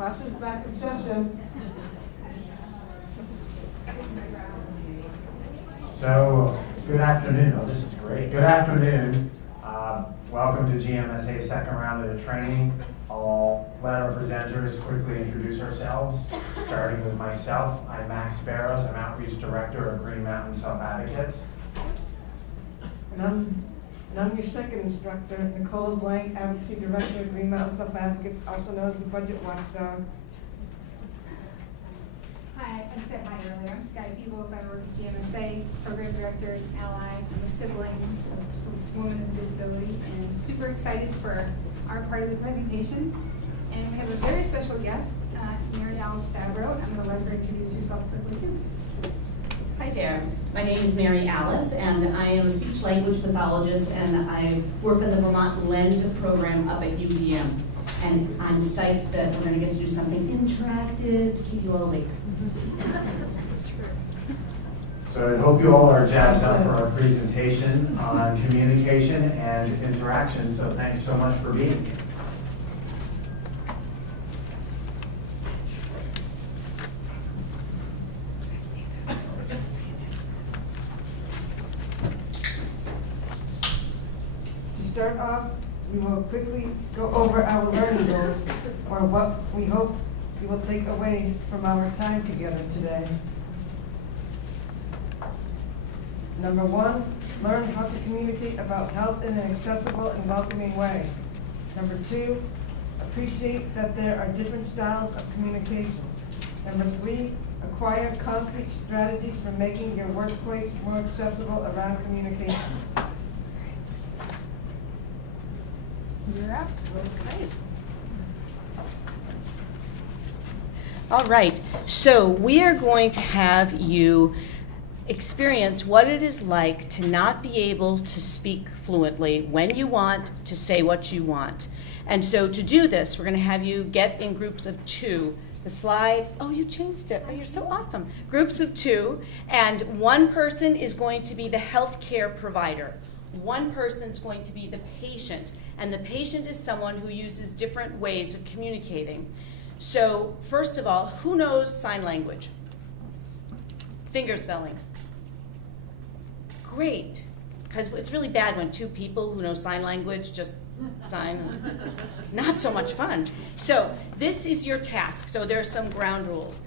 Class is back in session. So, good afternoon. Oh, this is great. Good afternoon. Welcome to GMSA's second round of the training. I'll let our presenters quickly introduce ourselves, starting with myself. I'm Max Barrows. I'm Outreach Director of Green Mountain Self-Advocates. And I'm your second instructor, Nicole Blank, Advocacy Director of Green Mountain Self-Advocates, also known as the Budget Watchdog. Hi, I said hi earlier. I'm Sky Peebles. I work at GMSA, Program Director at Ally. I'm a sibling of some woman with disability and super excited for our part of the presentation. And we have a very special guest, Mary Alice Favreau. I'm going to let her introduce herself quickly too. Hi there, my name is Mary Alice, and I am a speech-language pathologist, and I work in the Vermont LEND program up at UVM. And I'm psyched that we're going to get to do something interactive to keep you all awake. So I hope you all are jazzed up for our presentation on communication and interaction. So thanks so much for being here. To start off, we will quickly go over our learning goals, or what we hope you will take away from our time together today. Number one, learn how to communicate about health in an accessible and welcoming way. Number two, appreciate that there are different styles of communication. Number three, acquire concrete strategies for making your workplace more accessible around communication. You're up. Okay. All right, so we are going to have you experience what it is like to not be able to speak fluently when you want to say what you want. And so to do this, we're going to have you get in groups of two. The slide, oh, you changed it. Oh, you're so awesome. Groups of two, and one person is going to be the healthcare provider. One person's going to be the patient, and the patient is someone who uses different ways of communicating. So, first of all, who knows sign language? Finger spelling. Great, because it's really bad when two people who know sign language just sign. It's not so much fun. So, this is your task. So, there are some ground rules.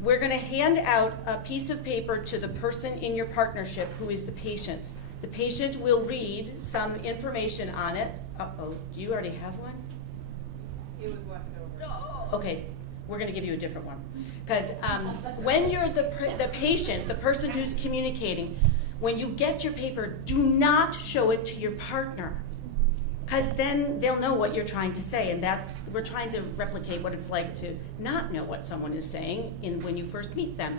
We're going to hand out a piece of paper to the person in your partnership who is the patient. The patient will read some information on it. Uh-oh, do you already have one? It was left over. Okay, we're going to give you a different one. Because when you're the patient, the person who's communicating, when you get your paper, do not show it to your partner. Because then they'll know what you're trying to say, and we're trying to replicate what it's like to not know what someone is saying when you first meet them.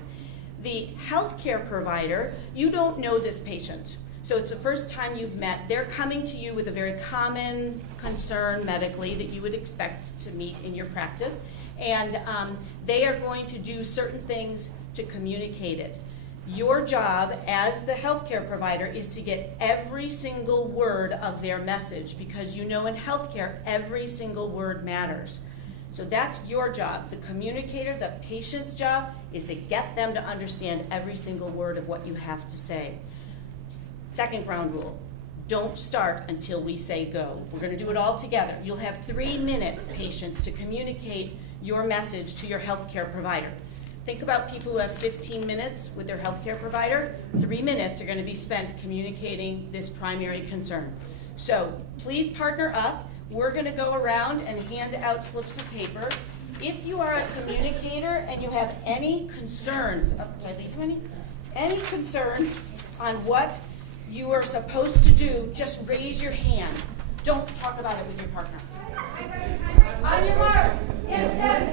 The healthcare provider, you don't know this patient. So it's the first time you've met. They're coming to you with a very common concern medically that you would expect to meet in your practice. And they are going to do certain things to communicate it. Your job as the healthcare provider is to get every single word of their message, because you know in healthcare, every single word matters. So that's your job. The communicator, the patient's job, is to get them to understand every single word of what you have to say. Second ground rule, don't start until we say go. We're going to do it all together. You'll have 3 minutes, patients, to communicate your message to your healthcare provider. Think about people who have 15 minutes with their healthcare provider. 3 minutes are going to be spent communicating this primary concern. So please partner up. We're going to go around and hand out slips of paper. If you are a communicator and you have any concerns, did I leave you any? Any concerns on what you are supposed to do, just raise your hand. Don't talk about it with your partner. On your mark, get set,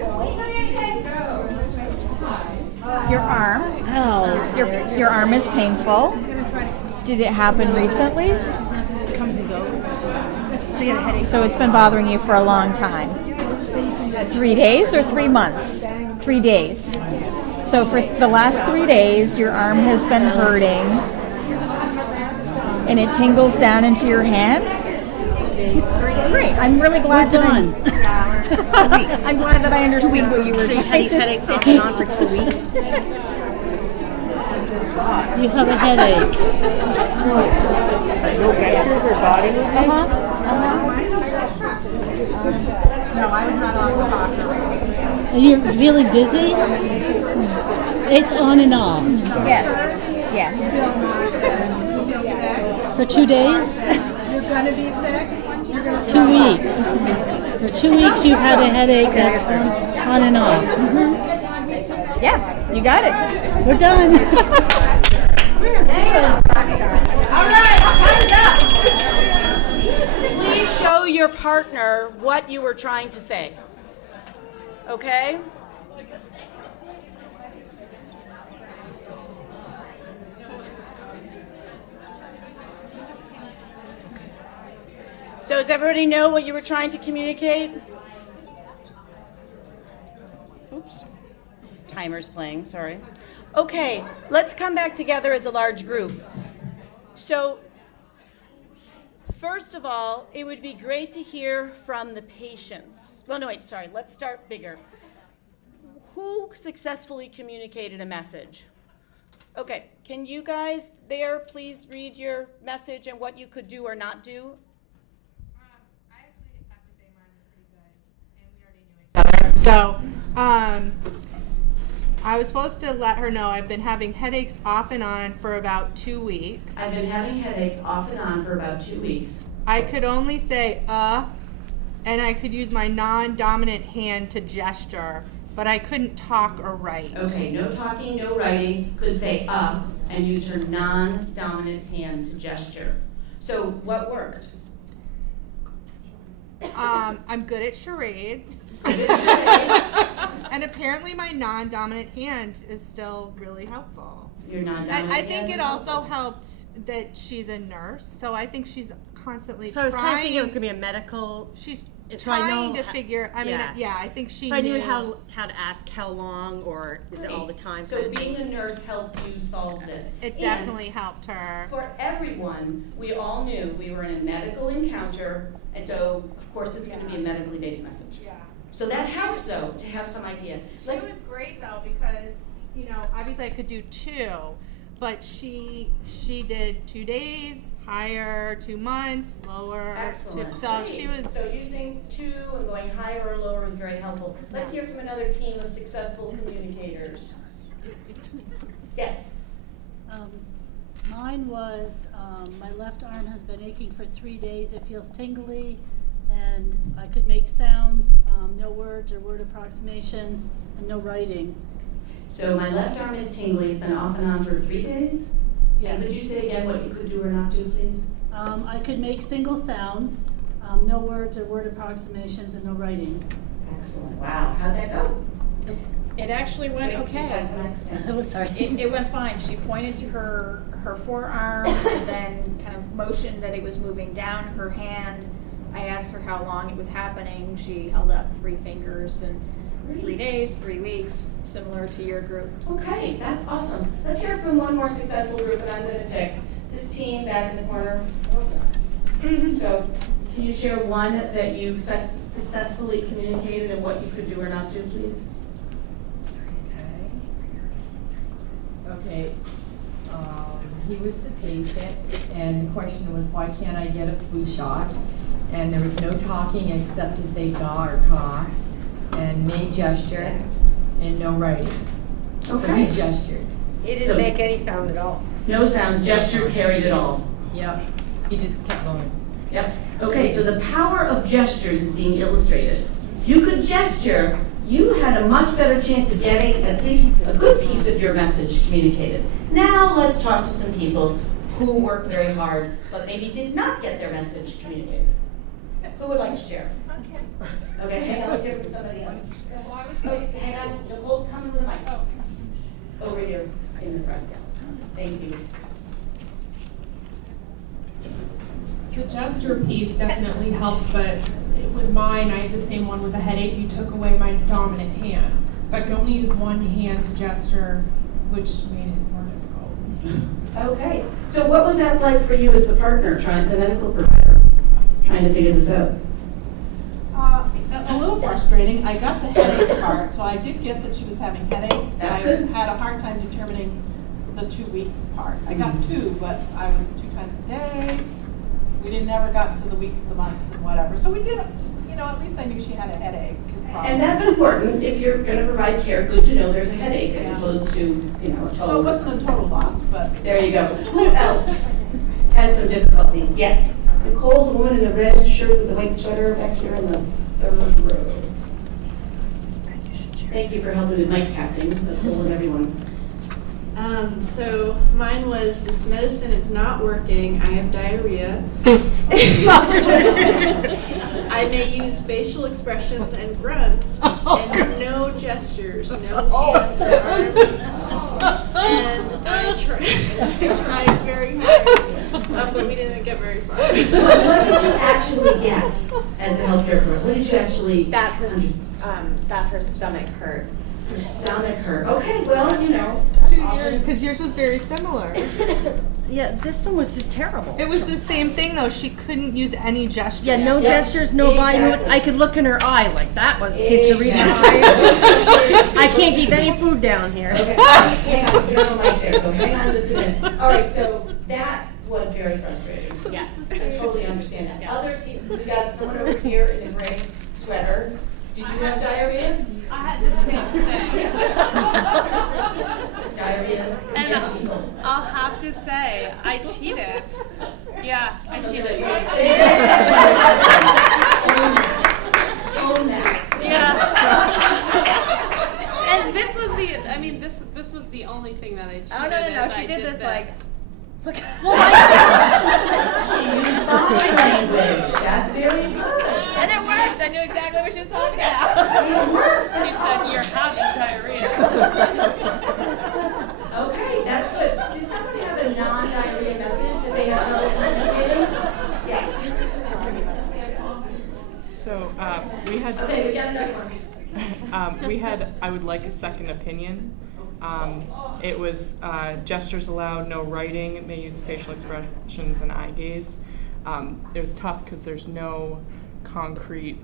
Your arm. Oh. Your arm is painful. Did it happen recently? It comes and goes. So you get a headache. So it's been bothering you for a long time. 3 days or 3 months? 3 days. So for the last 3 days, your arm has been hurting, and it tingles down into your hand. days. 3 days? Great, I'm really glad We're that done. I'm glad that I understood what you were So you doing. had these headaches off and on for 2 weeks? You have a headache. No gestures or body movement? No, I was not allowed to talk. Are you really dizzy? It's on and off. Yes, yes. For 2 days? You're gonna be sick? 2 weeks. For 2 weeks you've had a headache that's on and off. Yeah, you got it. We're done. All right, time's up. Please show your partner what you were trying to say. Okay? So does everybody know what you were trying to communicate? Oops. Timer's playing, sorry. Okay, let's come back together as a large group. So, first of all, it would be great to hear from the patients. Well, no, wait, sorry, let's start bigger. Who successfully communicated a message? Okay, can you guys there please read your message and what you could do or not do? I actually have to say mine was pretty good, and we already knew each other. So, I was supposed to let her know I've been having headaches off and on for about 2 weeks. I've been having headaches off and on for about 2 weeks. I could only say, and I could use my non-dominant hand to gesture, but I couldn't talk or write. Okay, no talking, no writing, could say and use her non-dominant hand to gesture. So what worked? I'm good at charades. And apparently my non-dominant hand is still really helpful. Your non-dominant I hand think is it also helpful. helped that she's a nurse, so I think she's constantly So I was kind of trying. thinking it was going to be a medical. She's So I trying know to how- figure. I mean, yeah. yeah, I think she. So I knew knew how to ask how long, or is it all the time? So kind of being thing? a nurse helped you solve this. It And definitely helped her. for everyone, we all knew we were in a medical encounter, and so of course it's going to be a medically based message. Yeah. So that helps though to have some idea. She was great though because obviously I could do 2, but she did 2 days, higher, 2 months, lower. Excellent. So she Great. was. So using 2 and going higher or lower is very helpful. Let's hear from another team of successful communicators. Yes. Mine was, my left arm has been aching for 3 days. It feels tingly, and I could make sounds, no words or word approximations, and no writing. So my left arm is tingly. It's been off and on for 3 days. And could you say again what you could do or not do, please? I could make single sounds, no words or word approximations, and no writing. Excellent. Wow. How'd that go? It actually went okay. Oh, sorry. It went fine. She pointed to her forearm and then kind of motioned that it was moving down her hand. I asked her how long it was happening. She held up 3 fingers, and 3 days, 3 weeks, similar to your group. Okay, that's awesome. Let's hear from one more successful group, and I'm going to pick this team back in the corner. So, can you share one that you successfully communicated and what you could do or not do, please? Okay, he was the patient, and the question was, why can't I get a flu shot? And there was no talking except to say "ga" or "ka," and made gesture, and no writing. So he Okay. gestured. He didn't make any sound at all. No sounds, gesture carried it all. Yep, he just kept going. Yep. Okay, so the power of gestures is being illustrated. If you could gesture, you had a much better chance of getting at least a good piece of your message communicated. Now let's talk to some people who worked very hard, but maybe did not get their message communicated. Who would like to share? Okay, hang on, let's hear from somebody else. Oh, hang on, Nicole's coming with a mic. Over here, in the front. Thank you. The gesture piece definitely helped, but with mine, I had the same one with the headache. You took away my dominant hand. So I could only use one hand to gesture, which made it more difficult. Okay, so what was that like for you as the partner, the medical provider? trying to figure this out? A little frustrating. I got the headache part, so I did get that she was having headaches. That's I good. had a hard time determining the 2 weeks part. I got 2, but I was 2 times a day. We never got to the weeks, the months, and whatever. So we did, at least I knew she had a headache. And that's important. If you're going to provide care, good to know there's a headache as opposed to, a total. So it wasn't a total loss, but. There you go. Who else had some difficulty? Yes. Nicole, the woman in the red shirt with the white sweater back here in the third row. Thank you for helping with mic casting, Nicole and everyone. So mine was, this medicine is not working. I have diarrhea. I may use facial expressions and grunts and no gestures, no hands or arms. And I tried very hard, but we didn't get very far. What did you actually get as the healthcare provider? What did you actually? That her stomach hurt. Her stomach hurt. Okay, well, 2 years, because yours was very similar. Yeah, this one was just terrible. It was the same thing though. She couldn't use any gestures. Yeah, no gestures, no body movements. I could look in her eye like that was kids to reach her eyes. I can't keep any food down here. Okay, hang on, you're on the mic there, so hang on just a minute. All right, so that was very frustrating. Yes. I totally understand that. Yes. Other people, we got someone over here in the gray sweater. Did you have diarrhea? I had the same thing. Diarrhea. And I'll have to say, I cheated. Yeah, I cheated. Own that. Yeah. And this was this was the only thing that I cheated. Oh, no. is She I did this like. She used body language. That's very good. And it worked. I knew exactly what she was talking about. It worked. She said, "You're having diarrhea." Okay, that's good. Did somebody have a non-diarrhea message that they have trouble communicating? Yes. So we had. Okay, we got another one. We had. I would like a second opinion. It was gestures allowed, no writing. May use facial expressions and eye gaze. It was tough because there's no concrete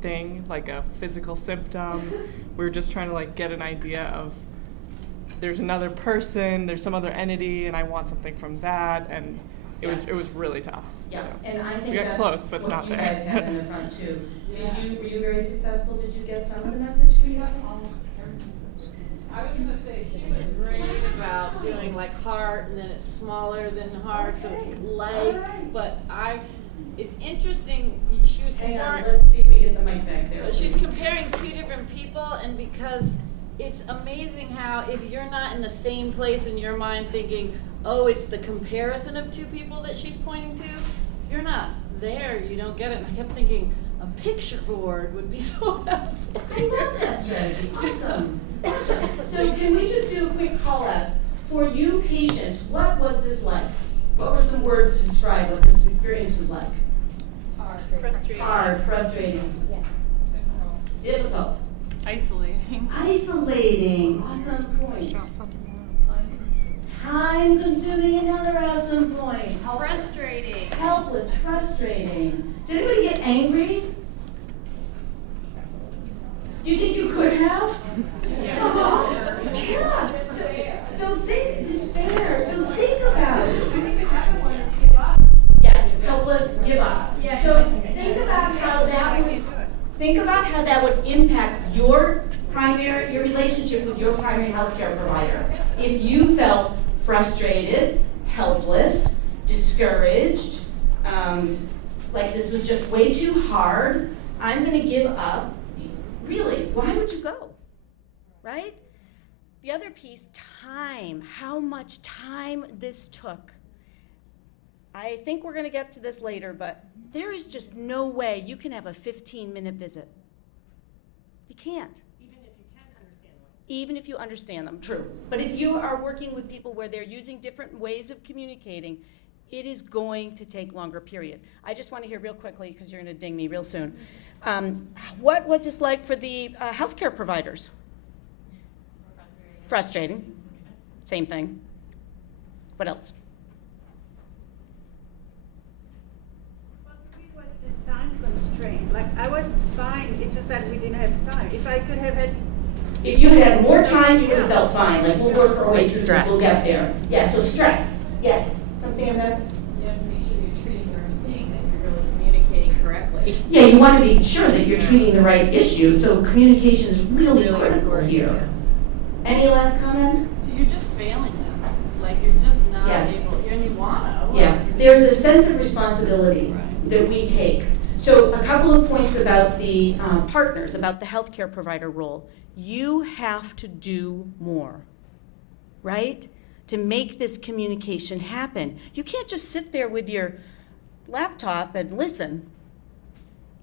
thing like a physical symptom. We were just trying to get an idea of there's another person, there's some other entity, and I want something from that, and it was really tough. Yeah, so. and I think we got that's close, but what not you there. guys had in the front too. Were you very successful? Did you get some of the message communicated? I was gonna say, she was great about doing heart, and then it's smaller than heart, so it's light, but it's interesting, she was Hang on, comparing. let's see if we get the mic back there. She's comparing 2 different people, and because it's amazing how if you're not in the same place in your mind thinking, oh, it's the comparison of 2 people that she's pointing to, if you're not there, you don't get it. And I kept thinking, a picture board would be so helpful. I love that strategy. Awesome. Awesome. So can we just do a quick call out? For you patients, what was this like? What were some words to describe what this experience was like? Hard. Frustrating. Hard, frustrating. Yes. Difficult. Isolating. Isolating. Awesome point. Time consuming, another awesome point. Frustrating. Helpless, frustrating. Did anybody get angry? Do you think you could have? Yeah. So think despair. So think about it. Yes, helpless, give up. So think about how that would impact your relationship with your primary healthcare provider. If you felt frustrated, helpless, discouraged, like this was just way too hard, I'm going to give up. Really, why would you go? Right? The other piece, time. How much time this took. I think we're going to get to this later, but there is just no way you can have a 15-minute visit. You can't. Even if you understand them, true. But if you are working with people where they're using different ways of communicating, it is going to take longer, period. I just want to hear real quickly, because you're going to ding me real soon. What was this like for the healthcare providers? Frustrating. Same thing. What else? Well, for me, it was trained. Like, I was fine, it's just that we didn't have time. If I could have had. If you had had more time, you would have felt fine. Like, we'll work our way through this, we'll get Stressed. there. Yeah, so stress. Yes, something in that? You have to make sure you're treating your thing, that you're really communicating correctly. Yeah, you want to be sure that you're treating the right issue, so communication is really critical important, here. Any last comment? You're just failing them. Like, you're just not Yes. able, and you wanna. Yeah, there's a sense of responsibility that we take. So a couple of points about the partners, about the healthcare provider role. You have to do more, right? To make this communication happen. You can't just sit there with your laptop and listen,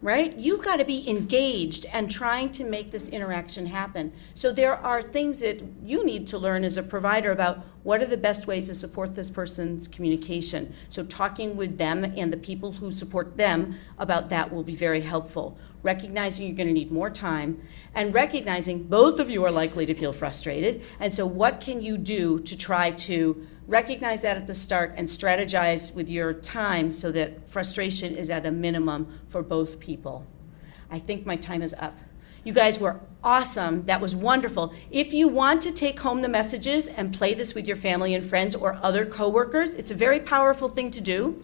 right? You've got to be engaged and trying to make this interaction happen. So there are things that you need to learn as a provider about what are the best ways to support this person's communication. So talking with them and the people who support them about that will be very helpful. Recognizing you're going to need more time and recognizing both of you are likely to feel frustrated. And so what can you do to try to recognize that at the start and strategize with your time so that frustration is at a minimum for both people. I think my time is up. You guys were awesome. That was wonderful. If you want to take home the messages and play this with your family and friends or other coworkers, it's a very powerful thing to do.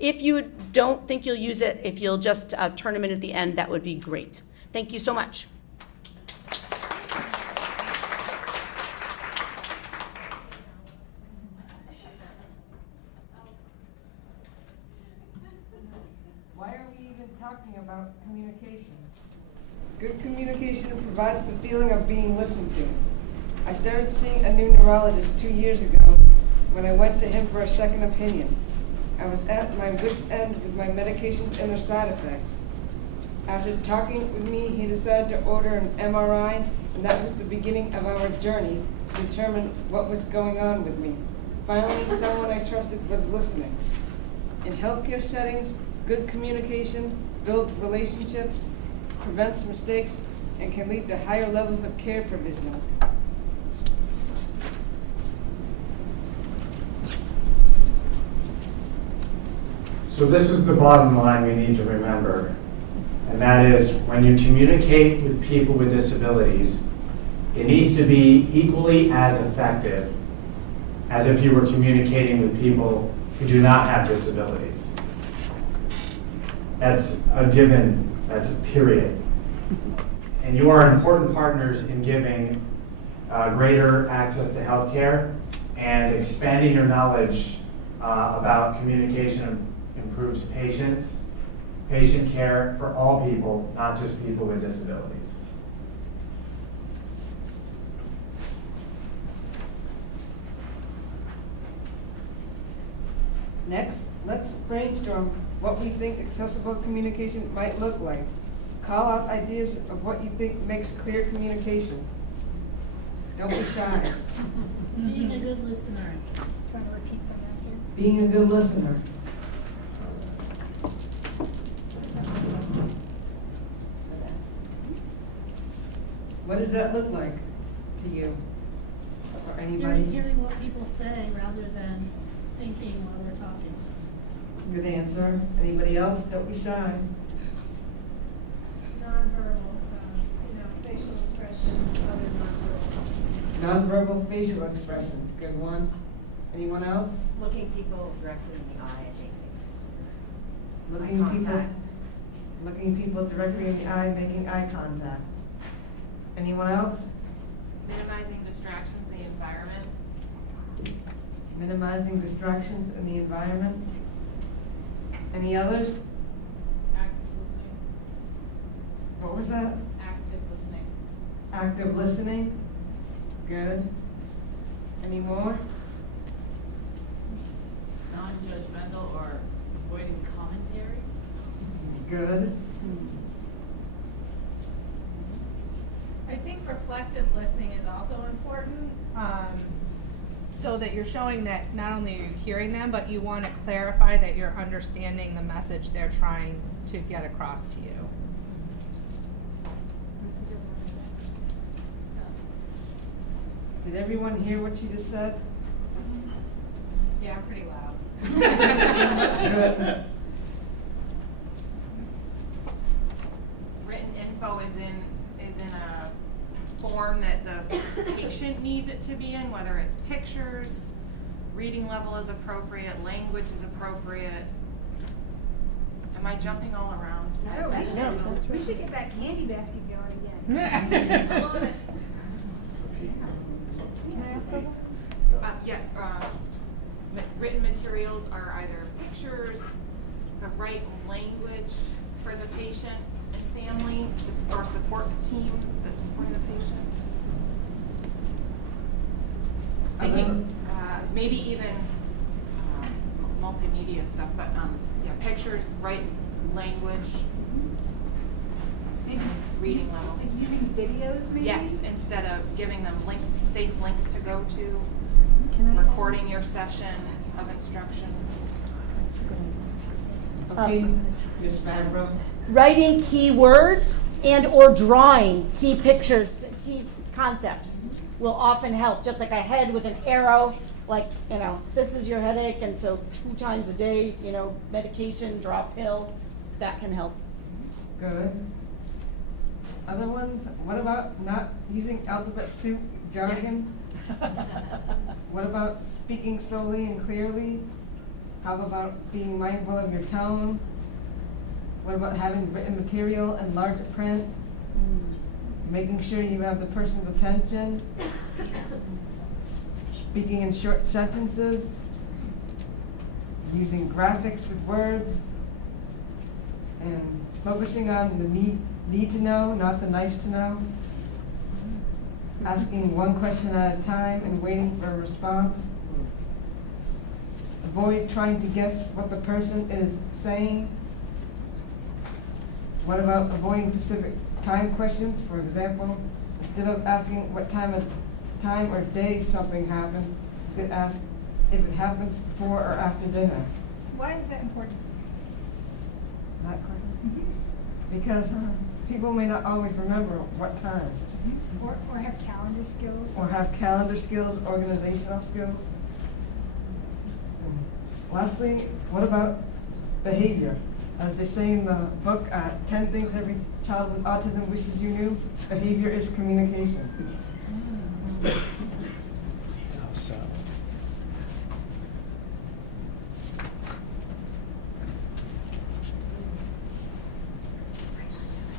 If you don't think you'll use it, if you'll just turn them in at the end, that would be great. Thank you so much. Why are we even talking about communication? Good communication provides the feeling of being listened to. I started seeing a new neurologist 2 years ago when I went to him for a second opinion. I was at my wit's end with my medications and their side effects. After talking with me, he decided to order an MRI, and that was the beginning of our journey to determine what was going on with me. Finally, someone I trusted was listening. In healthcare settings, good communication builds relationships, prevents mistakes, and can lead to higher levels of care provision. So this is the bottom line we need to remember, and that is when you communicate with people with disabilities, it needs to be equally as effective as if you were communicating with people who do not have disabilities. That's a given, that's a period. And you are important partners in giving greater access to healthcare and expanding your knowledge about communication improves patient care for all people, not just people with disabilities. Next, let's brainstorm what we think accessible communication might look like. Call out ideas of what you think makes clear communication. Don't be shy. Being a good listener. Trying to repeat them out here. Being a good listener. What does that look like to you or anybody? Hearing what people say rather than thinking while they're talking. Good answer. Anybody else? Don't be shy. Nonverbal, facial expressions, other nonverbal. Nonverbal facial expressions. Good one. Anyone else? Looking people directly in the eye, I think. Looking people directly in the eye, making eye contact. Anyone else? Minimizing distractions in the environment. Minimizing distractions in the environment. Any others? Active listening. What was that? Active listening. Active listening. Good. Any more? Non-judgmental or avoiding commentary. Good. I think reflective listening is also important, so that you're showing that not only are you hearing them, but you want to clarify that you're understanding the message they're trying to get across to you. Did everyone hear what she just said? Yeah, pretty loud. Good. form that the patient needs it to be in, whether it's pictures, reading level is appropriate, language is appropriate. Am I jumping all around? We should get that candy basket going again. I love it. Written materials are either pictures, the right language for the patient and family, or support team that's supporting the patient. Thinking maybe even multimedia stuff, but yeah, pictures, right language, reading level. Like using videos maybe? Yes, instead of giving them links, safe links to go to, recording your session of instructions. Okay, Ms. Vanbrook. Writing key words and or drawing key pictures, key concepts will often help. Just like a head with an arrow, like, you know, this is your headache, and so 2 times a day, you know, medication, draw a pill, that can help. Good. Other ones, what about not using alphabet soup jargon? What about speaking slowly and clearly? How about being mindful of your tone? What about having written material in large print? Making sure you have the person's attention? Speaking in short sentences? Using graphics with words? And focusing on the need to know, not the nice to know? Asking one question at a time and waiting for a response? Avoid trying to guess what the person is saying. What about avoiding specific time questions? For example, instead of asking what time or day something happens, you could ask if it happens before or after dinner. Why is that important? That question? Because people may not always remember what time. Or have calendar skills. Or have calendar skills, organizational skills. And lastly, what about behavior? As they say in the book, 10 things every child with autism wishes you knew, behavior is communication.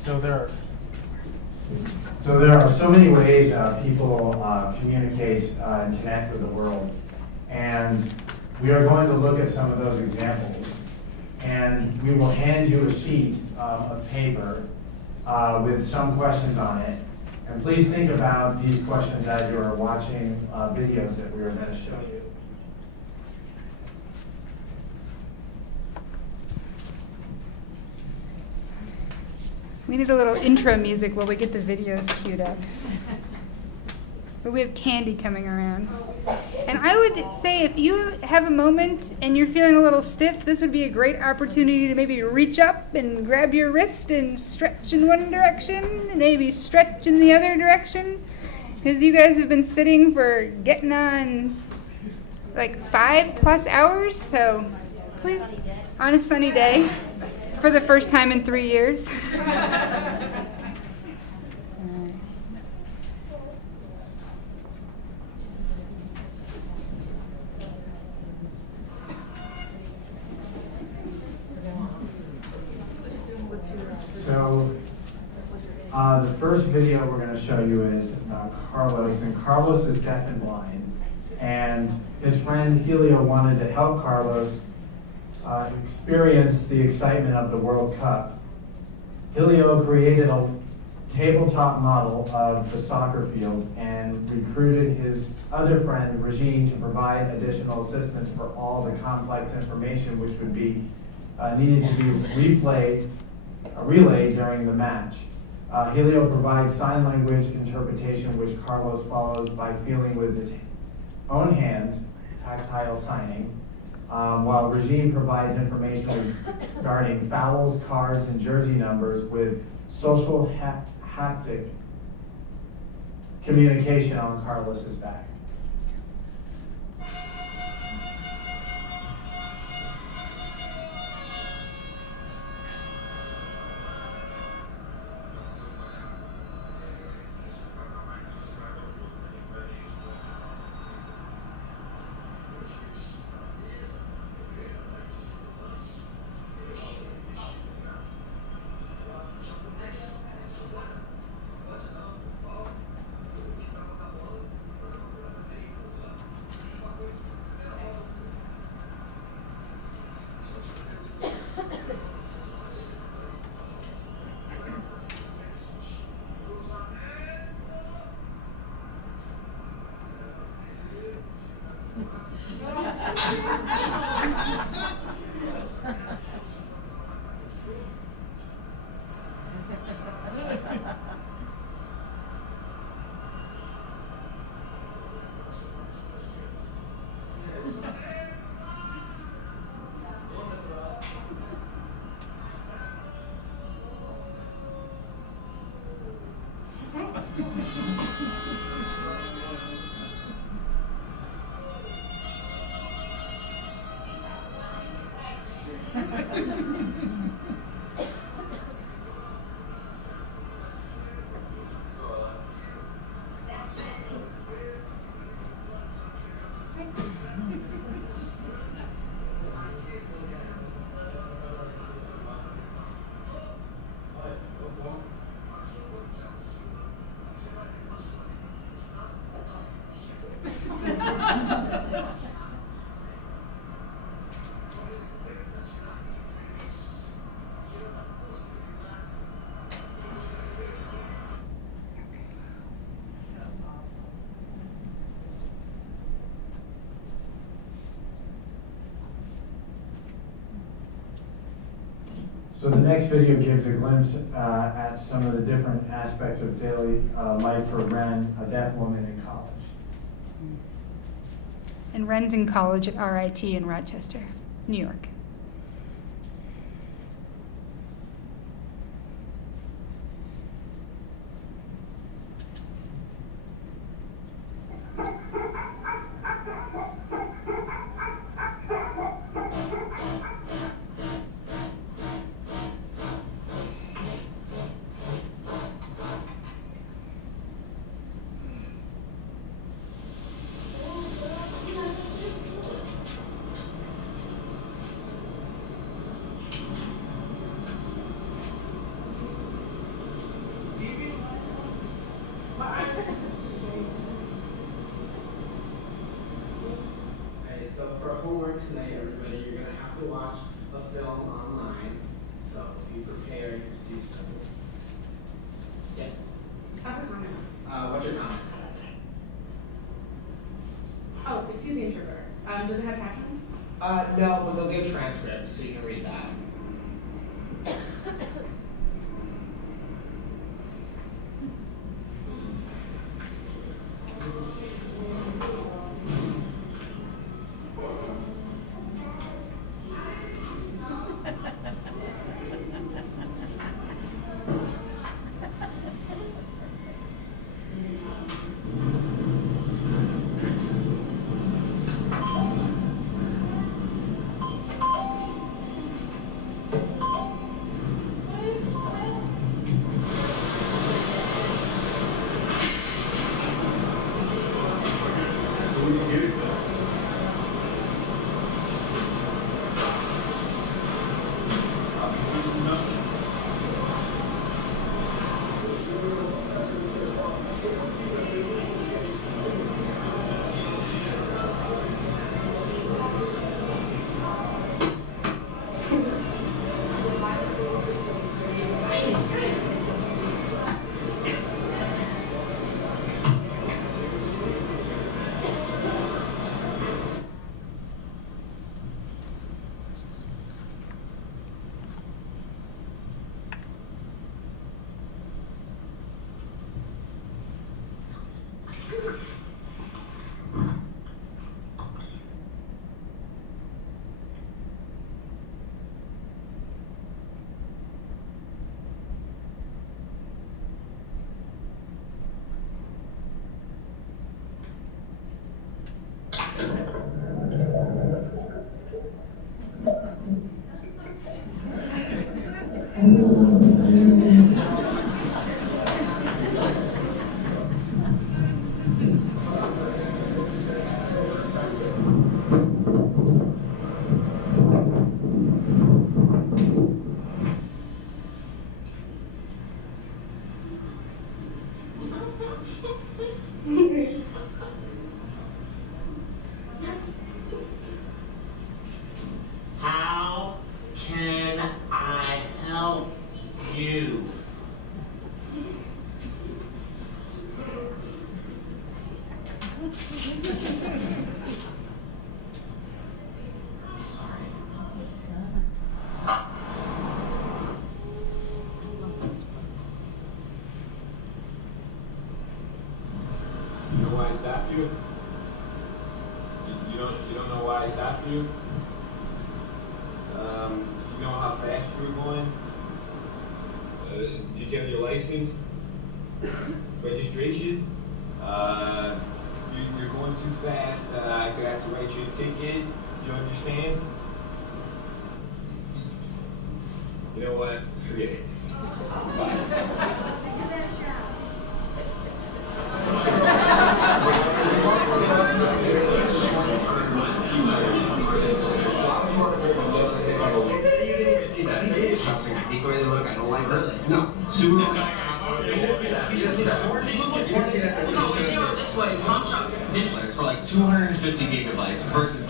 So there are so many ways people communicate and connect with the world. And we are going to look at some of those examples. And we will hand you a sheet of paper with some questions on it. And please think about these questions as you are watching videos that we are going to show you. We need a little intro music while we get the videos queued up. But we have candy coming around. And I would say if you have a moment and you're feeling a little stiff, this would be a great opportunity to maybe reach up and grab your wrist and stretch in one direction and maybe stretch in the other direction. Because you guys have been sitting for getting on like 5+ hours. So please, on a sunny day, for the first time in 3 years. So the first video we're going to show you is Carlos, and Carlos is deaf and blind. And his friend Helio wanted to help Carlos experience the excitement of the World Cup. Helio created a tabletop model of the soccer field and recruited his other friend, Regine, to provide additional assistance for all the complex information which would be needed to be relayed during the match. Helio provides sign language interpretation, which Carlos follows by feeling with his own hands, tactile signing, while Regine provides information regarding fouls, cards, and jersey numbers with social haptic communication on Carlos's back. So the next video gives a glimpse at some of the different aspects of daily life for Ren, a deaf woman in college. And Ren's in college at RIT in Rochester, New York. Okay, so for homework tonight, everybody, you're going to have to watch a film online. So be prepared to do so. Yeah. I have a comment. What's your comment? Oh, excuse me, interpreter. Does it have captions? No, but they'll give a transcript so you can read that. How can I help you? I'm sorry. he stopped you? You don't know why he stopped you? You know how fast you were going? Did you have your license? Registration? You're going too fast. I could have to write you a ticket. You understand? You know what? Forget it. Look, I don't like her. No. Super. No, they were this way. Mom shop it's for like 250 gigabytes versus.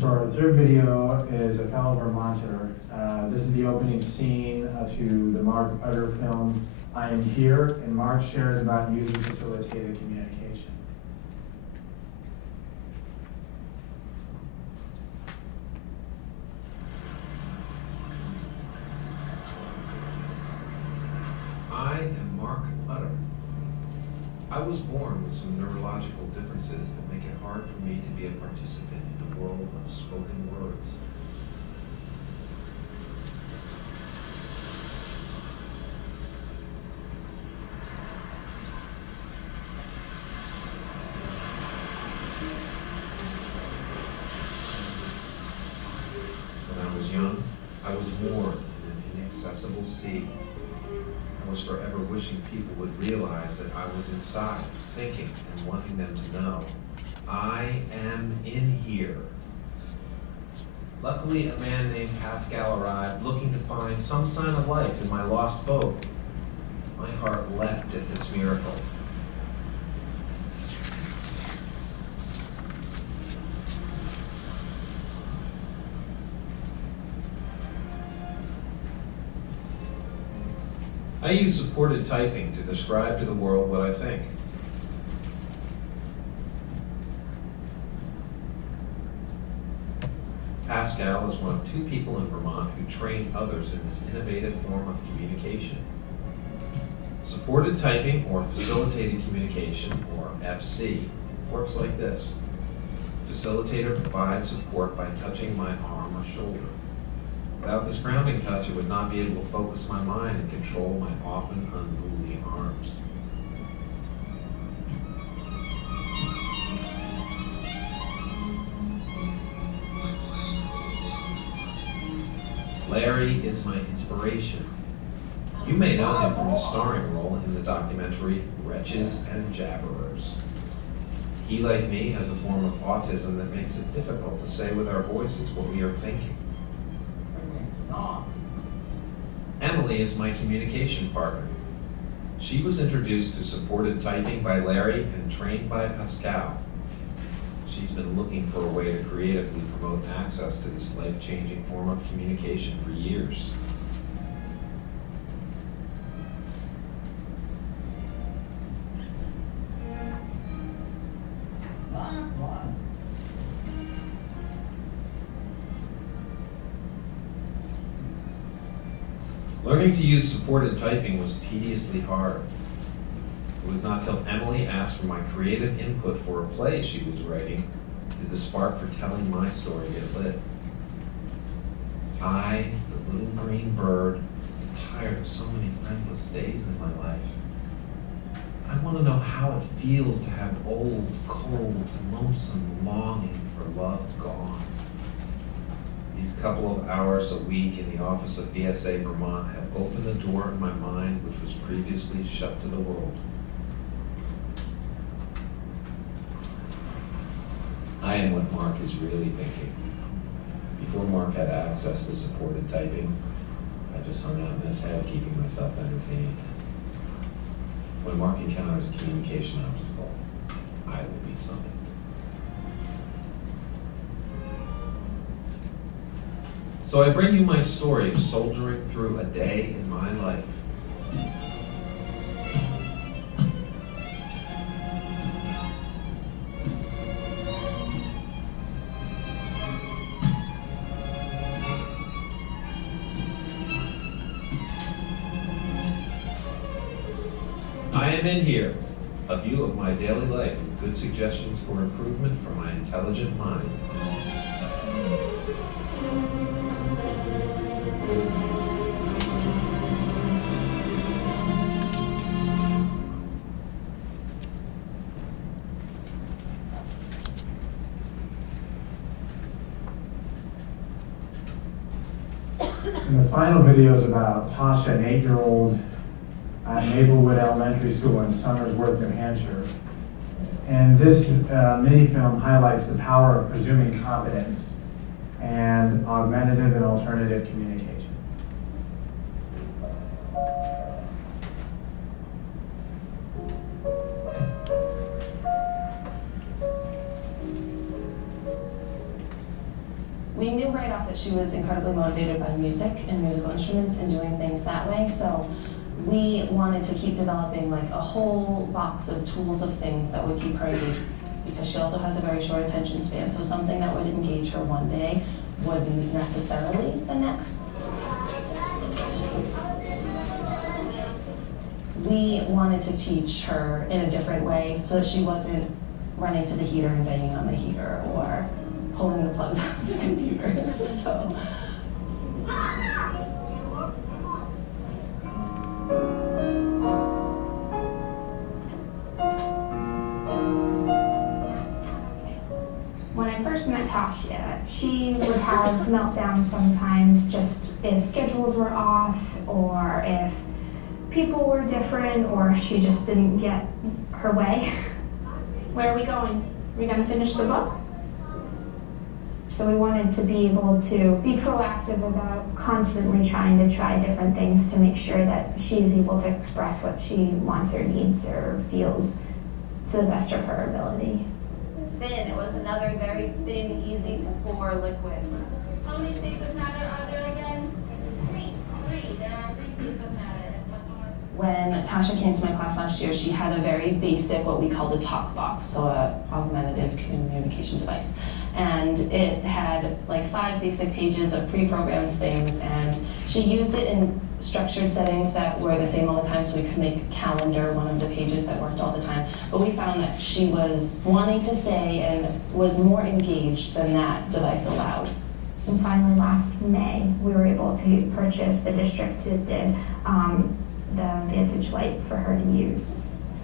So our third video is a fellow Vermonter. This is the opening scene to the Mark Utter film, I Am Here, and Mark shares about using facilitated communication. I am Mark Utter. I was born with some neurological differences that make it hard for me to be a participant in a world of spoken words. When I was young, I was born in an inaccessible sea. I was forever wishing people would realize that I was inside, thinking and wanting them to know, I am in here. Luckily, a man named Pascal arrived looking to find some sign of life in my lost boat. My heart leapt at this miracle. I use supported typing to describe to the world what I think. Pascal is one of 2 people in Vermont who train others in this innovative form of communication. Supported typing, or facilitated communication, or FC, works like this. The facilitator provides support by touching my arm or shoulder. Without this grounding touch, I would not be able to focus my mind and control my often unruly arms. Larry is my inspiration. You may know him from his starring role in the documentary Wretches and Jabberers. He, like me, has a form of autism that makes it difficult to say with our voices what we are thinking. Emily is my communication partner. She was introduced to supported typing by Larry and trained by Pascal. She's been looking for a way to creatively promote access to this life-changing form of communication for years. Learning to use supported typing was tediously hard. It was not till Emily asked for my creative input for a play she was writing did the spark for telling my story get lit. I, the little green bird, am tired of so many friendless days in my life. I want to know how it feels to have old, cold, lonesome longing for love gone. These couple of hours a week in the office of VSA Vermont have opened the door in my mind which was previously shut to the world. I am what Mark is really thinking. Before Mark had access to supported typing, I just hung out in his head, keeping myself entertained. When Mark encounters a communication obstacle, I will be summoned. So I bring you my story of soldiering through a day in my life. I am in here, a view of my daily life with good suggestions for improvement for my intelligent mind. And the final video is about Tasha, an 8-year-old at Maplewood Elementary School in Somersworth, New Hampshire. And this mini film highlights the power of presuming competence and augmentative and alternative communication. We knew right off that she was incredibly motivated by music and musical instruments and doing things that way, so we wanted to keep developing like a whole box of tools of things that would keep her engaged, because she also has a very short attention span, so something that would engage her one day wouldn't necessarily the next. We wanted to teach her in a different way so that she wasn't running to the heater and banging on the heater or pulling the plugs out of the computers, so. When I first met Tasha, she would have meltdowns sometimes just if schedules were off or if people were different or if she just didn't get her way. Where are we going? Are we gonna finish the book? So we wanted to be able to be proactive about constantly trying to try different things to make sure that she's able to express what she wants or needs or feels to the best of her ability. Thin, it was another very thin, easy to pour liquid. How many states of matter are there again? Three. There are 3 states of matter. When Tasha came to my class last year, she had a very basic, what we called a talk box, so a augmentative communication device. And it had like 5 basic pages of pre-programmed things, and she used it in structured settings that were the same all the time, so we could make a calendar one of the pages that worked all the time. But we found that she was wanting to say and was more engaged than that device allowed. And finally, last May, we were able to purchase, the district did, the Vantage Light for her to use.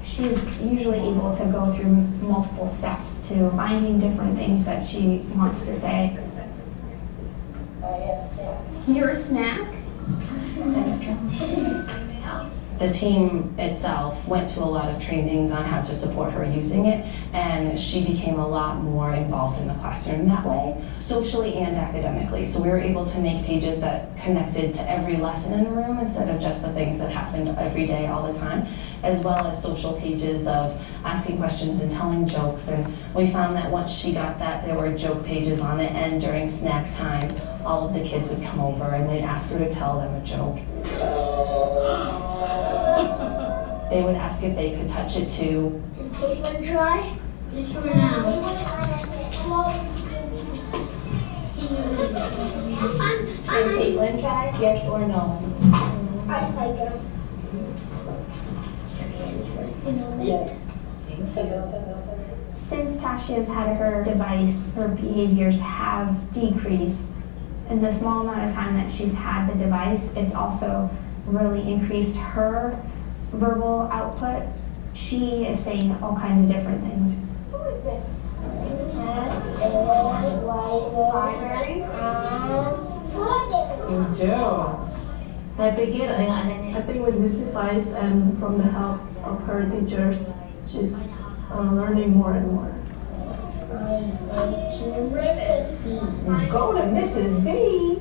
She's usually able to go through multiple steps to finding different things that she wants to say. You're a snack? The team itself went to a lot of trainings on how to support her using it, and she became a lot more involved in the classroom that way, socially and academically. So we were able to make pages that connected to every lesson in the room instead of just the things that happened every day all the time, as well as social pages of asking questions and telling jokes. And we found that once she got that, there were joke pages on it, and during snack time, all of the kids would come over and they'd ask her to tell them a joke. They would ask if they could touch it too. Did Caitlin try? Yes or no? Did Caitlin try? Yes or no? I just like it. Yes. Since Tasha's had her device, her behaviors have decreased. In the small amount of time that she's had the device, it's also really increased her verbal output. She is saying all kinds of different things. Who is this? You do. I think with this device and from the help of her teachers, she's learning more and more. Go to Mrs. B.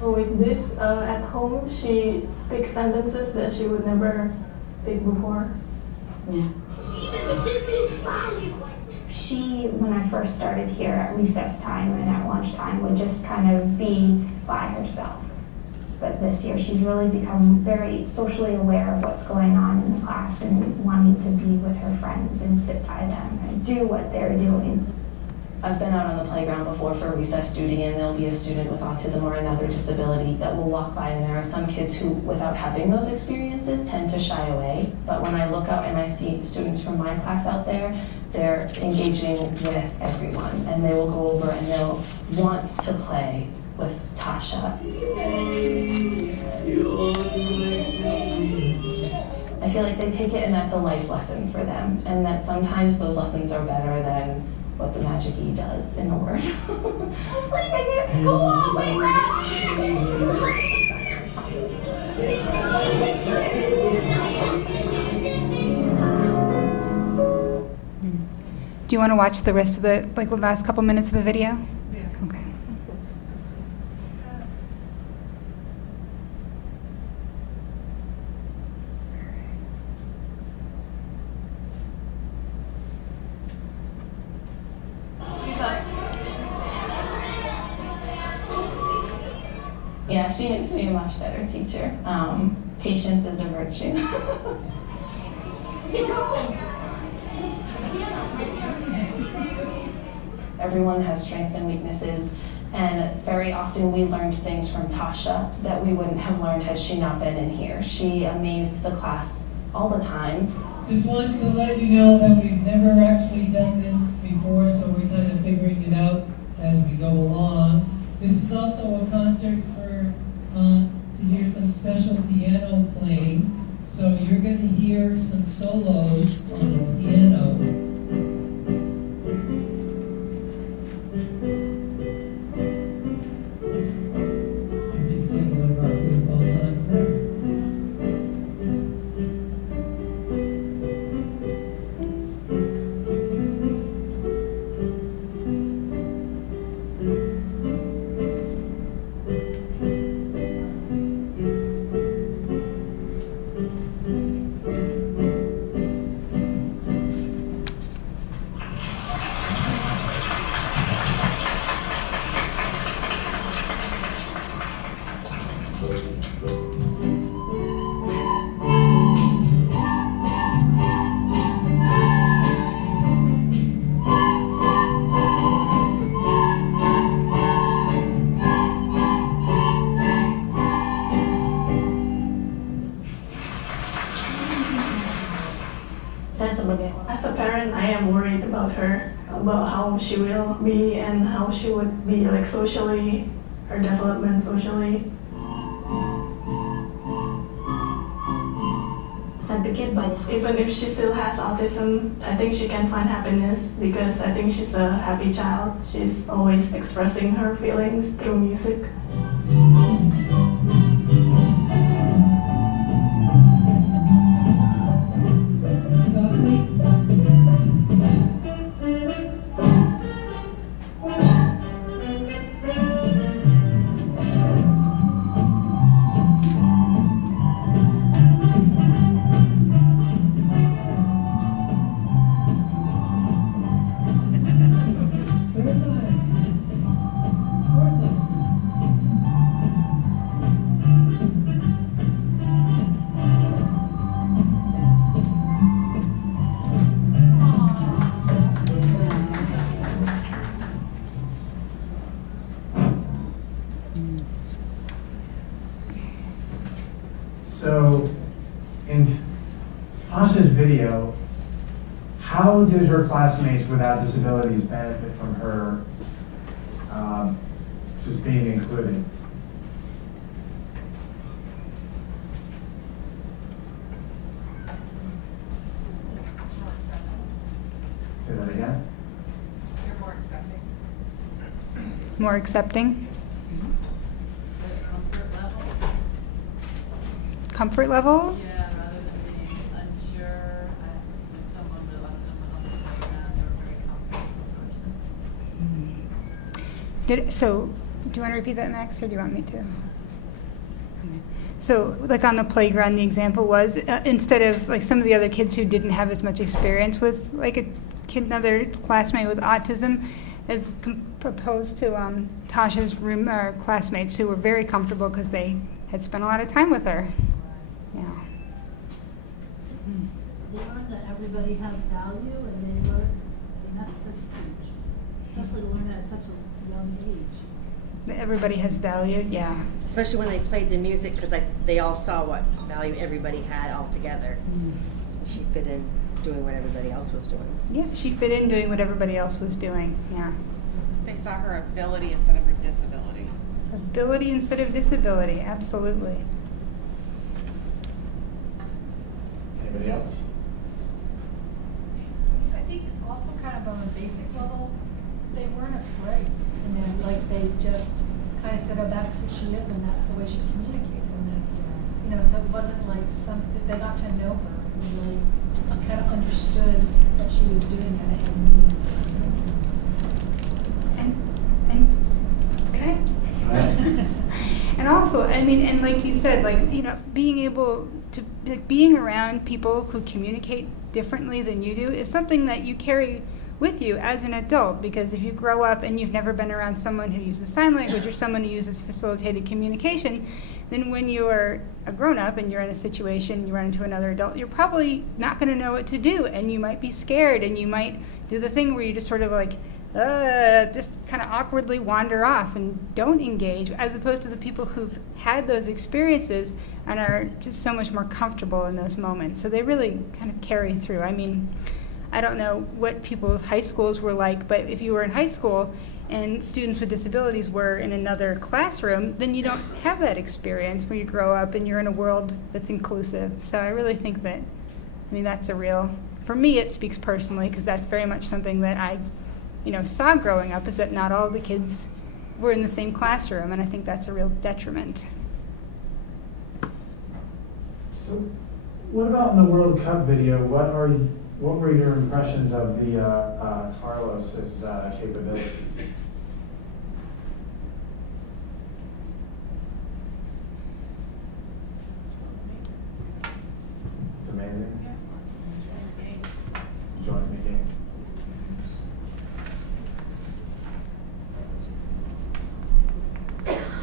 With this at home, she speaks sentences that she would never speak before. Yeah. She, when I first started here at recess time and at lunchtime, would just kind of be by herself. But this year, she's really become very socially aware of what's going on in the class and wanting to be with her friends and sit by them and do what they're doing. I've been out on the playground before for recess duty, and there'll be a student with autism or another disability that will walk by, and there are some kids who, without having those experiences, tend to shy away. But when I look out and I see students from my class out there, they're engaging with everyone, and they will go over and they'll want to play with Tasha. I feel like they take it and that's a life lesson for them, and that sometimes those lessons are better than what the Magic E does, in a word. Sleeping at school, my Do you want to watch the rest of the last couple minutes of the video? Yeah. Okay. Yeah, she makes me a much better teacher. Patience is a virtue. Everyone has strengths and weaknesses, and very often we learned things from Tasha that we wouldn't have learned had she not been in here. She amazed the class all the time. Just wanted to let you know that we've never actually done this before, so we're kind of figuring it out as we go along. This is also a concert for to hear some special piano playing. So you're going to hear some solos on the piano. Which is one of our football songs there. As a parent, I am worried about her, about how she will be and how she would be like socially, her development socially. Even if she still has autism, I think she can find happiness because I think she's a happy child. She's always expressing her feelings through music. So, in Tasha's video, how did her classmates without disabilities benefit from her just being included? Say that again? You're more accepting. More accepting? Comfort level? Yeah, rather than being unsure, when someone would let someone on the playground, they were very comfortable. So, do you want to repeat that, Max, or do you want me to? Okay. So, like on the playground, the example was instead of like some of the other kids who didn't have as much experience with like another classmate with autism, as opposed to Tasha's classmates who were very comfortable because they had spent a lot of time with her. Yeah. They learn that everybody has value, and they learn, and that's huge. Especially to learn at such a young age. That everybody has value, yeah. Especially when they played the music, because they all saw what value everybody had all together. She fit in doing what everybody else was doing. Yeah, she fit in doing what everybody else was doing, yeah. They saw her ability instead of her disability. Ability instead of disability, absolutely. Anybody else? I think also kind of on a basic level, they weren't afraid. And then like they just kind of said, oh, that's who she is and that's the way she communicates and that's, you know, so it wasn't like something, they got to know her and really kind of understood what she was doing kind of in meaning. Okay. And also, I mean, and like you said, like, you know, being able to, like, being around people who communicate differently than you do is something that you carry with you as an adult, because if you grow up and you've never been around someone who uses sign language or someone who uses facilitated communication, then when you're a grown-up and you're in a situation, you run into another adult, you're probably not going to know what to do, and you might be scared, and you might do the thing where you just sort of like, just kind of awkwardly wander off and don't engage, as opposed to the people who've had those experiences and are just so much more comfortable in those moments. So they really kind of carry through. I mean, I don't know what people's high schools were like, but if you were in high school and students with disabilities were in another classroom, then you don't have that experience where you grow up and you're in a world that's inclusive. So I really think that, I mean, that's a real, for me it speaks personally, because that's very much something that I, you know, saw growing up, is that not all the kids were in the same classroom, and I think that's a real detriment. So, what about in the World Cup video? What were your impressions of the Carlos's capabilities? It's amazing. Enjoying the game.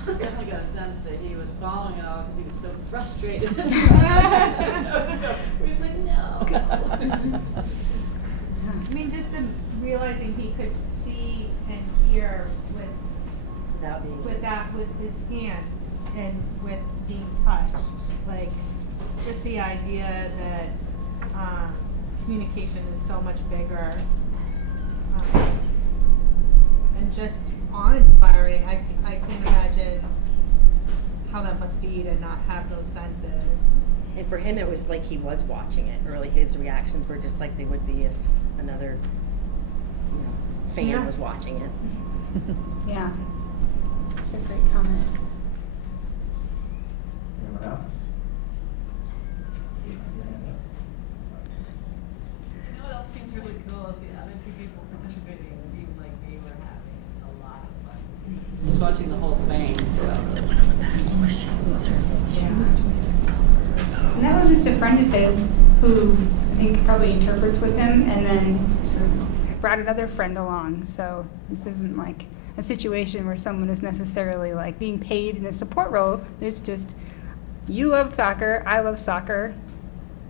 Definitely got a sense that he was following it all because he was so frustrated. So he was like, no. I mean, just realizing he could see and hear with his hands and with being touched, like just the idea that communication is so much bigger and just awe-inspiring. I can't imagine how that must be to not have those senses. And for him, it was like he was watching it. Really, his reactions were just like they would be if another, you know, fan was watching it. Yeah. That's a great comment. Anyone else? You know what else seems really cool? If the other two people participating seemed like they were having a lot of fun. Just watching the whole thing. The one on the back. And that was just a friend of his who I think probably interprets with him, and then sort of brought another friend along. So this isn't like a situation where someone is necessarily like being paid in a support role. There's just, you love soccer, I love soccer,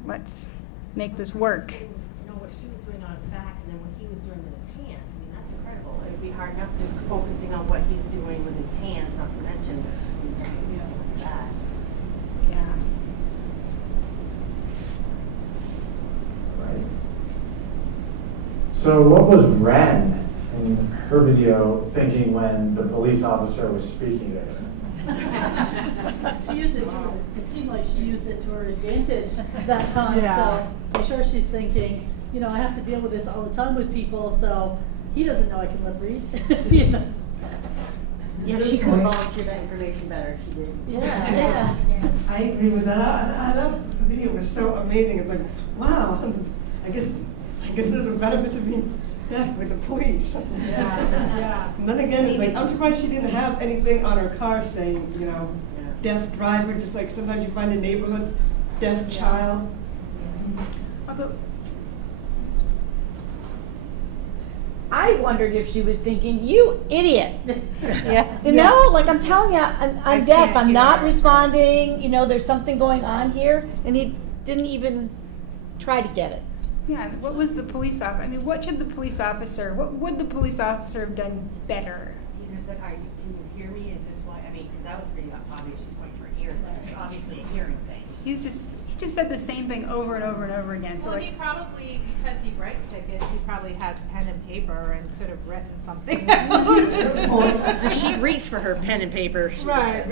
let's make this work. You know, what she was doing on his back and then what he was doing with his hands, I mean, that's incredible. It would be hard enough just focusing on what he's doing with his hands, not to mention that. Yeah. Right. So what was Ren in her video thinking when the police officer was speaking to her? She used it to her, it seemed like she used it to her advantage that time, so I'm sure she's thinking, you know, I have to deal with this all the time with people, so he doesn't know I can lip read. You know? Yeah, she could have volunteered that information better, she did. Yeah. I agree with that. I thought the video was so amazing. It's like, wow, I guess there's a benefit to being deaf with the police. Yeah. And then again, like, I'm surprised she didn't have anything on her car saying, you know, deaf driver, just like sometimes you find in neighborhoods, deaf child. Although, I wondered if she was thinking, you idiot. Yeah. You know, like I'm telling you, I'm deaf, I'm not responding, you know, there's something going on here, and he didn't even try to get it. Yeah, what was the police officer, I mean, what would the police officer have done better? He just said, can you hear me? Is this why? I mean, because that was pretty obvious. She's pointing to her ear. It's obviously a hearing thing. He just said the same thing over and over and over again. So Well, like, he probably, because he writes tickets, he probably has pen and paper and could have written something. If she reached for her pen and paper. Right.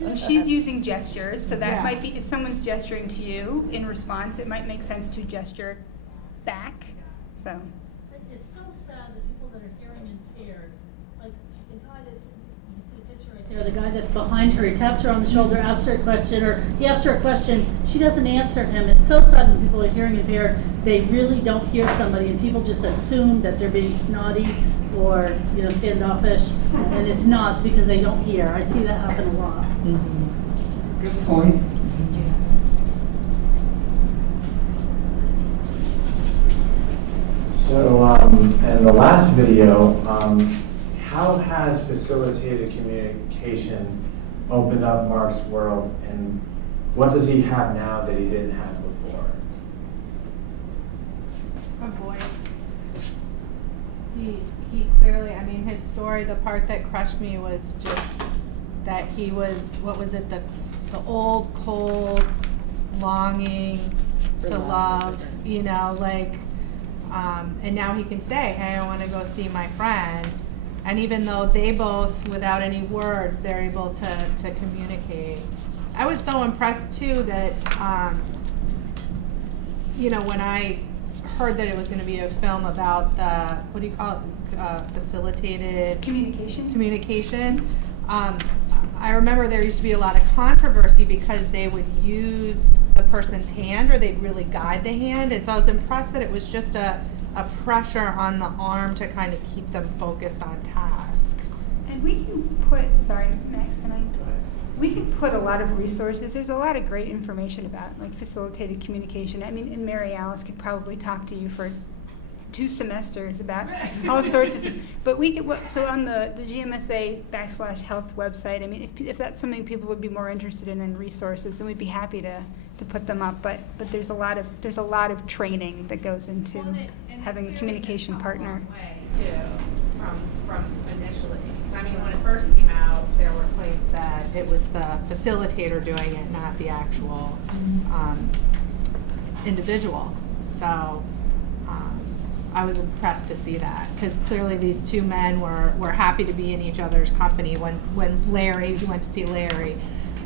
and she's using gestures, so that Yeah. might be, if someone's gesturing to you in response, it might make sense to gesture back. So It's so sad that people that are hearing impaired, like the guy that's, you can see the picture right there, the guy that's behind her, he taps her on the shoulder, asks her a question, or he asks her a question, she doesn't answer him. It's so sad when people are hearing impaired, they really don't hear somebody, and people just assume that they're being snotty or, standoffish, and it's not, it's because they don't hear. I see that happen a lot. Good point. So, in the last video, how has facilitated communication opened up Mark's world, and what does he have now that he didn't have before? A voice. He clearly, I mean, his story, the part that crushed me was just that he was, what was it, the old, cold longing to love, and now he can say, hey, I want to go see my friend. And even though they both, without any words, they're able to communicate. I was so impressed too that, when I heard that it was going to be a film about the, what do you call it, facilitated communication. I remember there used to be a lot of controversy because they would use the person's hand, or they'd really guide the hand. And so I was impressed that it was just a pressure on the arm to kind of keep them focused on task. And we can put, sorry, Max, can I? Go ahead. We can put a lot of resources. There's a lot of great information about like facilitated communication. I mean, and Mary Alice could probably talk to you for 2 semesters about all sorts of things. But we could, so on the GMSA/health website, I mean, if that's something people would be more interested in resources, then we'd be happy to put them up. But there's a lot of training that goes into having a communication partner. Way too, from initially. I mean, when it first came out, there were claims that it was the facilitator doing it, not the actual individual. So I was impressed to see that, because clearly these 2 men were happy to be in each other's company when Larry, he went to see Larry,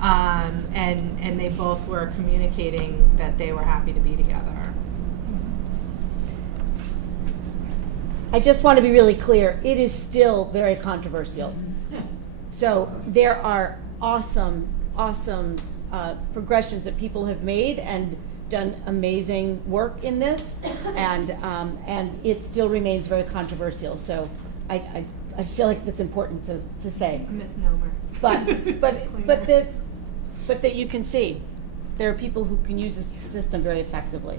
and they both were communicating that they were happy to be together. I just want to be really clear, it is still very controversial. So there are awesome progressions that people have made and done amazing work in this, and it still remains very controversial. So I just feel like that's important to say. A misnomer. But that you can see there are people who can use this system very effectively.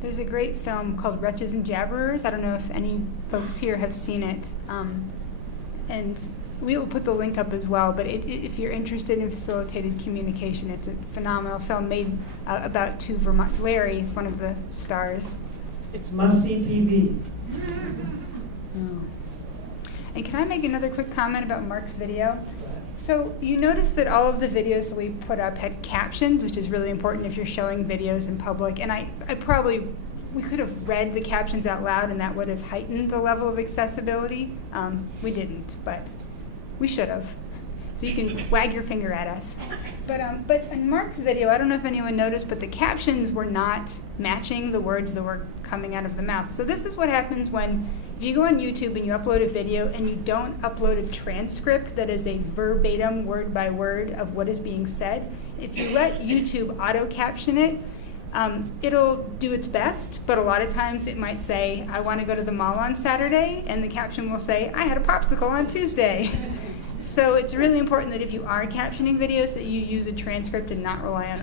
There's a great film called Wretches and Jabberers. I don't know if any folks here have seen it. And we will put the link up as well, but if you're interested in facilitated communication, it's a phenomenal film made about 2 Vermont. Larry is one of the stars. It's must-see TV. And can I make another quick comment about Mark's video? So you notice that all of the videos that we put up had captions, which is really important if you're showing videos in public. And we could have read the captions out loud, and that would have heightened the level of accessibility. We didn't, but we should have. So you can wag your finger at us. But in Mark's video, I don't know if anyone noticed, but the captions were not matching the words that were coming out of the mouth. So this is what happens if you go on YouTube and you upload a video and you don't upload a transcript that is a verbatim word by word of what is being said. If you let YouTube auto caption it, it'll do its best, but a lot of times it might say, I want to go to the mall on Saturday, and the caption will say, I had a popsicle on Tuesday. So it's really important that if you are captioning videos that you use a transcript and not rely on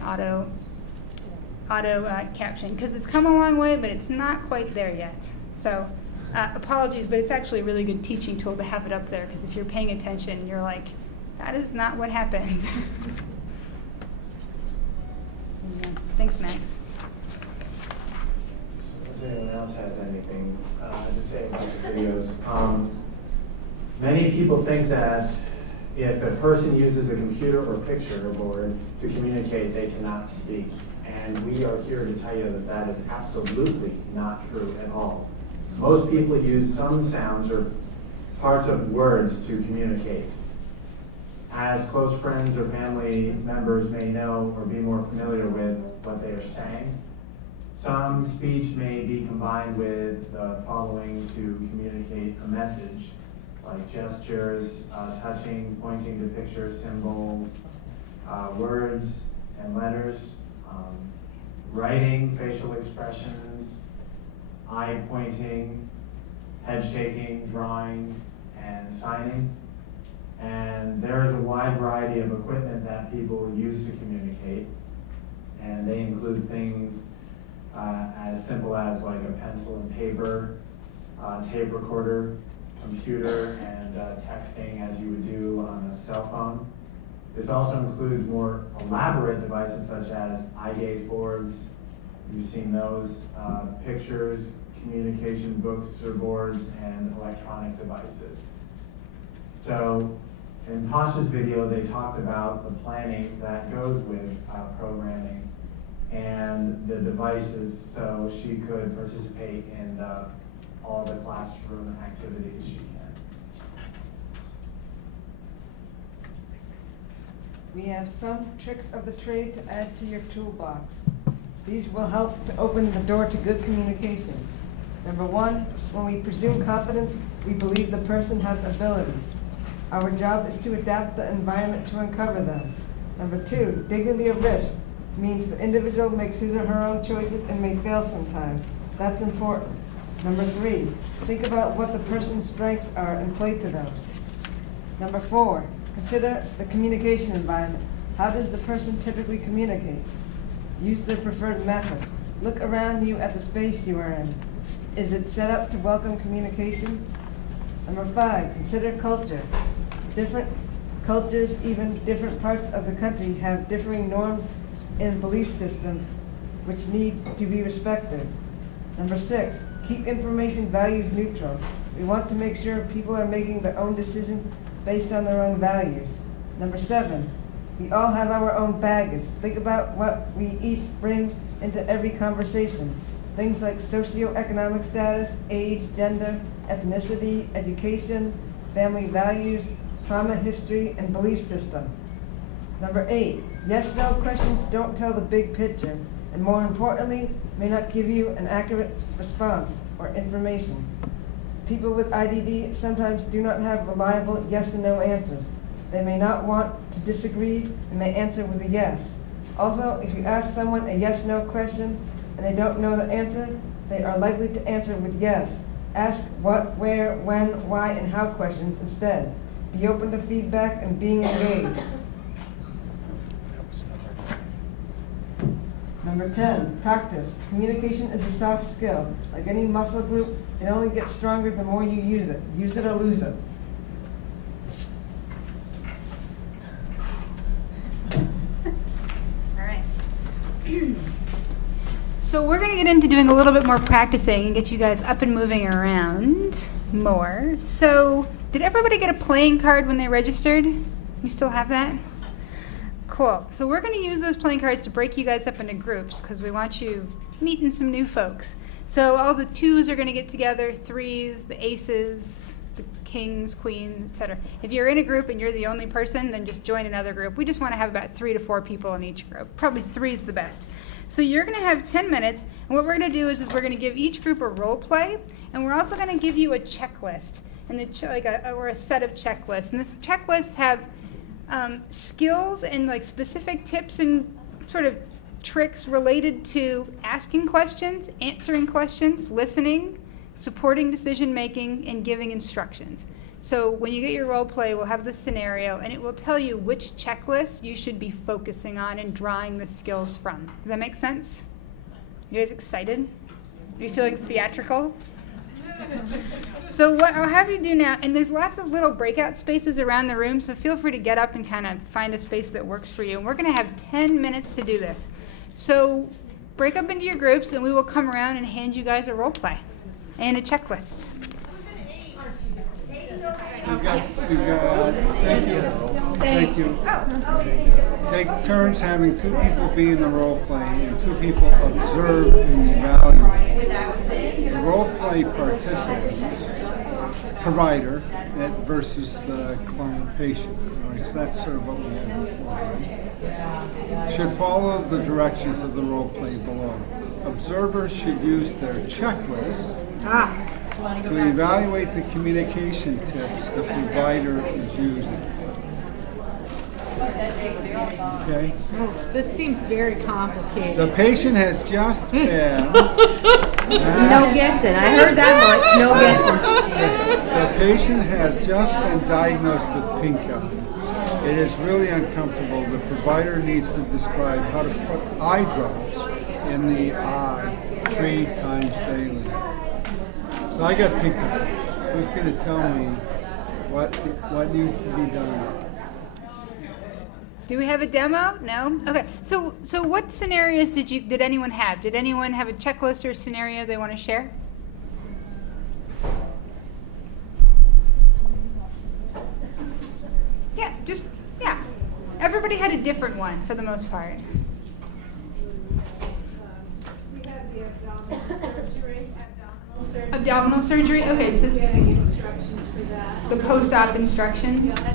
auto caption, because it's come a long way, but it's not quite there yet. So apologies, but it's actually a really good teaching tool to have it up there, because if you're paying attention, you're like, that is not what happened. Yeah. Thanks, Max. As anyone else has anything to say about the videos. Many people think that if a person uses a computer or picture board to communicate, they cannot speak. And we are here to tell you that that is absolutely not true at all. Most people use some sounds or parts of words to communicate. As close friends or family members may know or be more familiar with what they are saying, some speech may be combined with the following to communicate a message, like gestures, touching, pointing to pictures, symbols, words and letters, writing, facial expressions, eye pointing, head shaking, drawing, and signing. And there's a wide variety of equipment that people use to communicate, and they include things as simple as like a pencil and paper, tape recorder, computer, and texting as you would do on a cell phone. This also includes more elaborate devices such as eye gaze boards. You've seen those, pictures, communication books or boards, and electronic devices. So in Tasha's video, they talked about the planning that goes with programming and the devices so she could participate in all the classroom activities she can. We have some tricks of the trade to add to your toolbox. These will help to open the door to good communication. Number one, when we presume competence, we believe the person has ability. Our job is to adapt the environment to uncover them. Number two, dignity of risk means the individual makes his or her own choices and may fail sometimes. That's important. Number three, think about what the person's strengths are and play to those. Number four, consider the communication environment. How does the person typically communicate? Use their preferred method. Look around you at the space you are in. Is it set up to welcome communication? Number five, consider culture. Different cultures, even different parts of the country, have differing norms and belief systems which need to be respected. Number six, keep information values neutral. We want to make sure people are making their own decisions based on their own values. Number seven, we all have our own baggage. Think about what we each bring into every conversation. Things like socioeconomic status, age, gender, ethnicity, education, family values, trauma history, and belief system. Number eight, yes/no questions don't tell the big picture, and more importantly, may not give you an accurate response or information. People with IDD sometimes do not have reliable yes and no answers. They may not want to disagree and may answer with a yes. Also, if you ask someone a yes/no question and they don't know the answer, they are likely to answer with yes. Ask what, where, when, why, and how questions instead. Be open to feedback and being engaged. Number 10, practice. Communication is a soft skill. Like any muscle group, it only gets stronger the more you use it. Use it or lose it. All right. So we're going to get into doing a little bit more practicing and get you guys up and moving around more. So did everybody get a playing card when they registered? You still have that? Cool. So we're going to use those playing cards to break you guys up into groups because we want you meeting some new folks. So all the twos are going to get together, threes, the aces, the kings, queens, etc. If you're in a group and you're the only person, then just join another group. We just want to have about 3 to 4 people in each group. Probably 3 is the best. So you're going to have 10 minutes, and what we're going to do is we're going to give each group a role play, and we're also going to give you a checklist, and or a set of checklists. And this checklists have skills and like specific tips and sort of tricks related to asking questions, answering questions, listening, supporting decision making, and giving instructions. So when you get your role play, we'll have this scenario and it will tell you which checklist you should be focusing on and drawing the skills from. Does that make sense? You guys excited? Are you feeling theatrical? So what I'll have you do now, and there's lots of little breakout spaces around the room, so feel free to get up and kind of find a space that works for you. And we're going to have 10 minutes to do this. So break up into your groups, and we will come around and hand you guys a role play and a checklist. Thank you. Take turns having two people be in the role play and two people observe and evaluate. The role play participants, provider versus the client patient. All right, so that's sort of what we had before, right? Should follow the directions of the role play below. Observers should use their checklist to evaluate the communication tips the provider is using. Okay? This seems very complicated. The patient has just been... No guessing. I heard that much. No guessing. The patient has just been diagnosed with pink eye. It is really uncomfortable. The provider needs to describe how to put eye drops in the eye 3 times daily. So I got pink eye. Who's going to tell me what needs to be done? Do we have a demo? No? Okay. So what scenarios did anyone have? Did anyone have a checklist or scenario they want to share? Yeah. Everybody had a different one for the most part. We had the abdominal surgery. Abdominal surgery? Okay, so getting instructions for that. the post-op instructions. And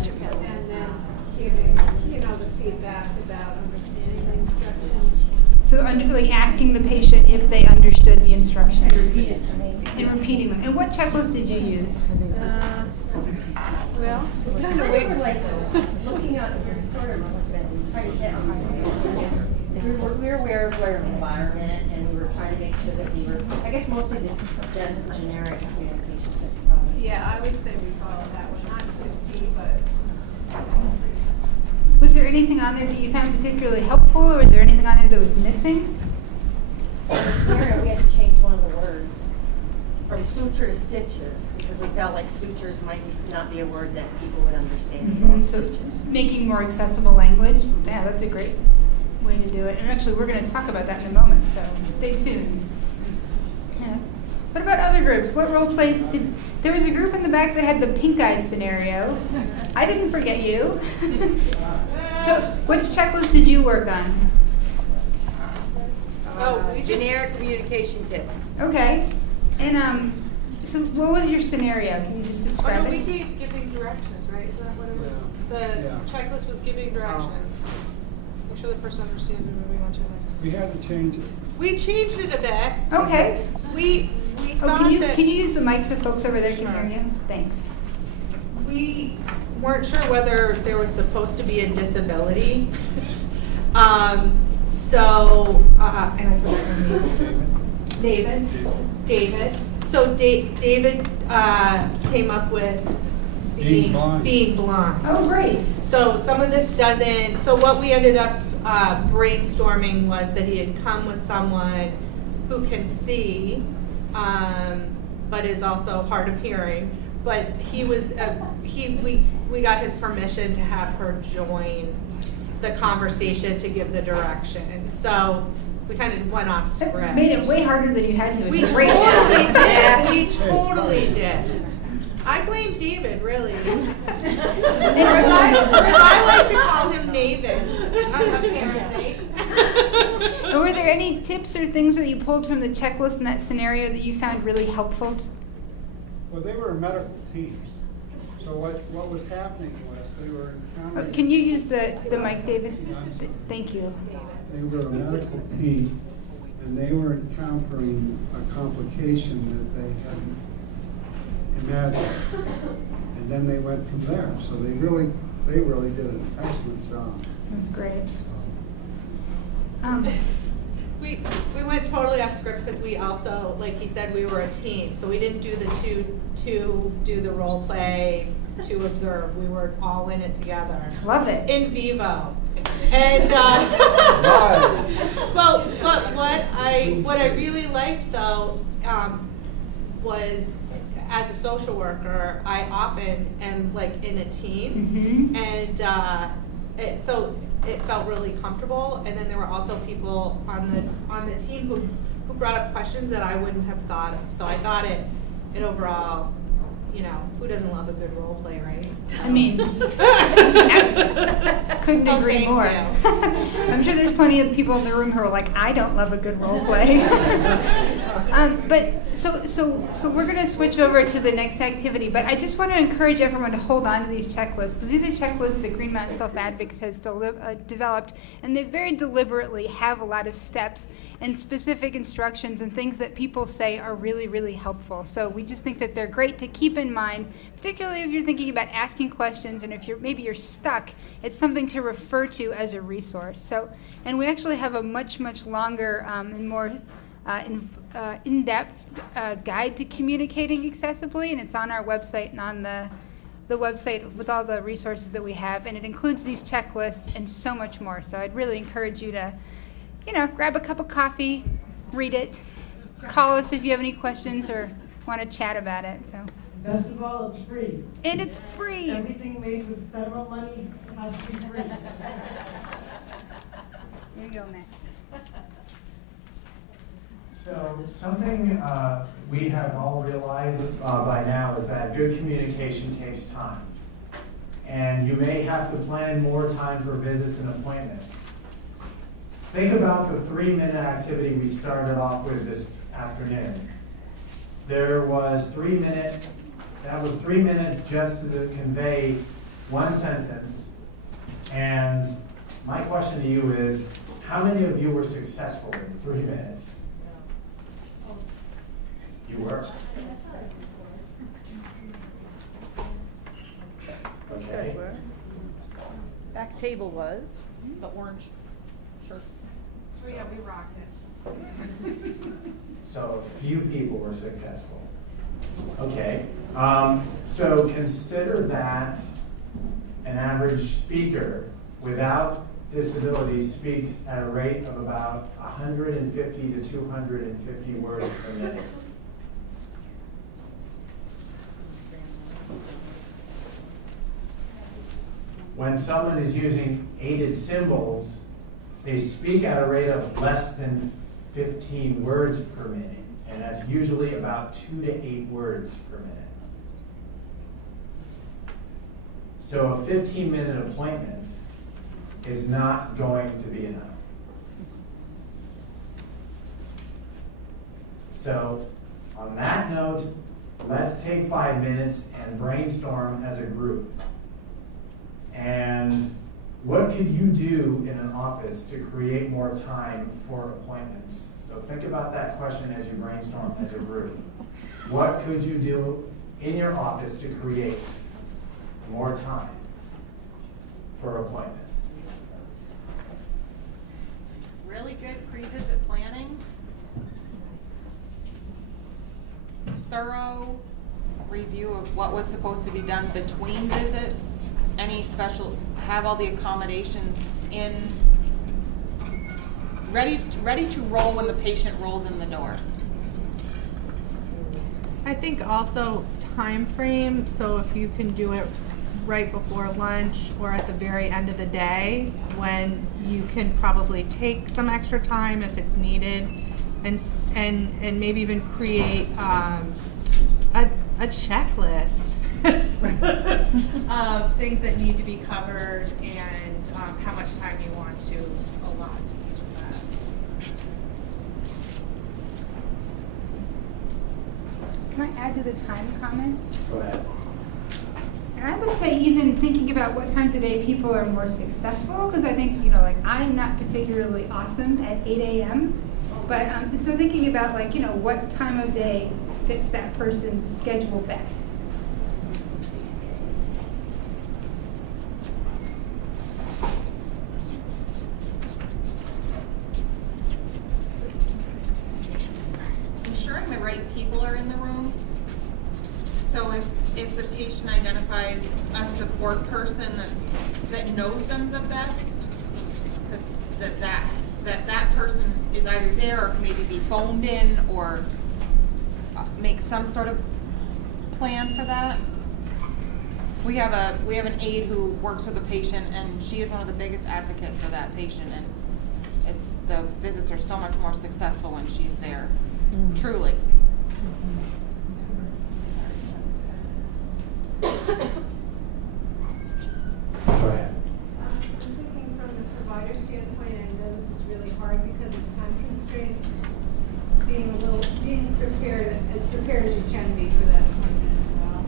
then giving, the feedback about understanding the instructions. So like asking the patient if they understood the instructions. And repeating them. And what checklist did you use? Well, We were like looking at, sort of trying to get on we were aware of our environment, and we were trying to make sure that we were, I guess mostly this just generic communication. yeah, I would say we followed that one, not to a T, but. Was there anything on there that you found particularly helpful, or was there anything on there that was missing? We had to change one of the words from suture to stitches, because we felt like sutures might not be a word that people would understand as well as So stitches. making more accessible language. Yeah, that's a great way to do it. And actually, we're going to talk about that in a moment, so stay tuned. Yeah. What about other groups? What role plays did... There was a group in the back that had the pink eye scenario. I didn't forget you. So which checklist did you work on? Generic communication tips. Okay. And so what was your scenario? Can you just describe we it? gave giving directions, right? Is that what it was? The checklist was giving directions. Make sure the person understands and moving on to the next. We had to change it. We changed it a bit. Okay. We thought can you that can you use the mic so folks over there can hear you? Thanks. we weren't sure whether there was supposed to be a disability. And I forgot her name. David. So David came up with being blind. Oh, great. So some of this doesn't, so what we ended up brainstorming was that he had come with someone who can see, but is also hard of hearing. But he was, we got his permission to have her join the conversation to give the direction. So we kind of went off script. Made it way harder than you had to. We It's totally great. did. We totally did. I blame David, really. or as I like to call him Maven, apparently. And were there any tips or things that you pulled from the checklist in that scenario that you found really helpful? Well, they were medical teams. So what was happening was they were encountering... Can you use the mic, David? Thank you. They were a medical team, and they were encountering a complication that they hadn't imagined. And then they went from there. So they really did an excellent job. That's great. We went totally off script because we also, like he said, we were a team. So we didn't do the two do the role play, to observe. We were all in it together. Love it. In vivo. And but what I really liked though was, as a social worker, I often am like in a team, so it felt really comfortable. And then there were also people on the team who brought up questions that I wouldn't have thought of. So I thought it overall, you know, who doesn't love a good role play, right? So. I mean, couldn't So agree thank more. you. I'm sure there's plenty of people in the room who are like, I don't love a good role play. But so we're going to switch over to the next activity. But I just want to encourage everyone to hold on to these checklists, because these are checklists that Green Mountain Self-Advocates has developed, and they very deliberately have a lot of steps and specific instructions and things that people say are really, really helpful. So we just think that they're great to keep in mind, particularly if you're thinking about asking questions, and if maybe you're stuck, it's something to refer to as a resource. So, and we actually have a much longer and more in-depth guide to communicating accessibly, and it's on our website and on the website with all the resources that we have, and it includes these checklists and so much more. So I'd really encourage you to, you know, grab a cup of coffee, read it, call us if you have any questions or want to chat about it. So. Best of all, it's free. And it's free. Everything made with federal money has to be free. There you go, Matt. So something we have all realized by now is that good communication takes time. And you may have to plan more time for visits and appointments. Think about the 3-minute activity we started off with this afternoon. There was 3 minutes, that was 3 minutes just to convey one sentence. And my question to you is, how many of you were successful in 3 minutes? You were? Okay. Back table was the orange shirt. Oh yeah, we rocked it. So a few people were successful. Okay. So consider that an average speaker without disability speaks at a rate of about 150 to 250 words per minute. When someone is using aided symbols, they speak at a rate of less than 15 words per minute, and that's usually about 2 to 8 words per minute. So a 15-minute appointment is not going to be enough. So on that note, let's take 5 minutes and brainstorm as a group. And what could you do in an office to create more time for appointments? So think about that question as you brainstorm as a group. What could you do in your office to create more time for appointments? Really good pre-visit planning. Thorough review of what was supposed to be done between visits. Any special, have all the accommodations in, ready to roll when the patient rolls in the door. I think also time frame, so if you can do it right before lunch or at the very end of the day, when you can probably take some extra time if it's needed, and maybe even create a checklist of things that need to be covered and how much time you want to allot to each of that. Can I add to the time comment? Go ahead. And I would say even thinking about what times of day people are more successful, because I think, you know, like I'm not particularly awesome at 8 a.m., but so thinking about like, you know, what time of day fits that person's schedule best. Ensuring the right people are in the room. So if the patient identifies a support person that knows them the best, that person is either there or can maybe be phoned in or make some sort of plan for that. we have an aide who works with a patient, and she is one of the biggest advocates of that patient, and the visits are so much more successful when she's there. Truly. Go ahead. I'm thinking from the provider standpoint, I know this is really hard because of time constraints, being prepared as you can be for that appointment as well.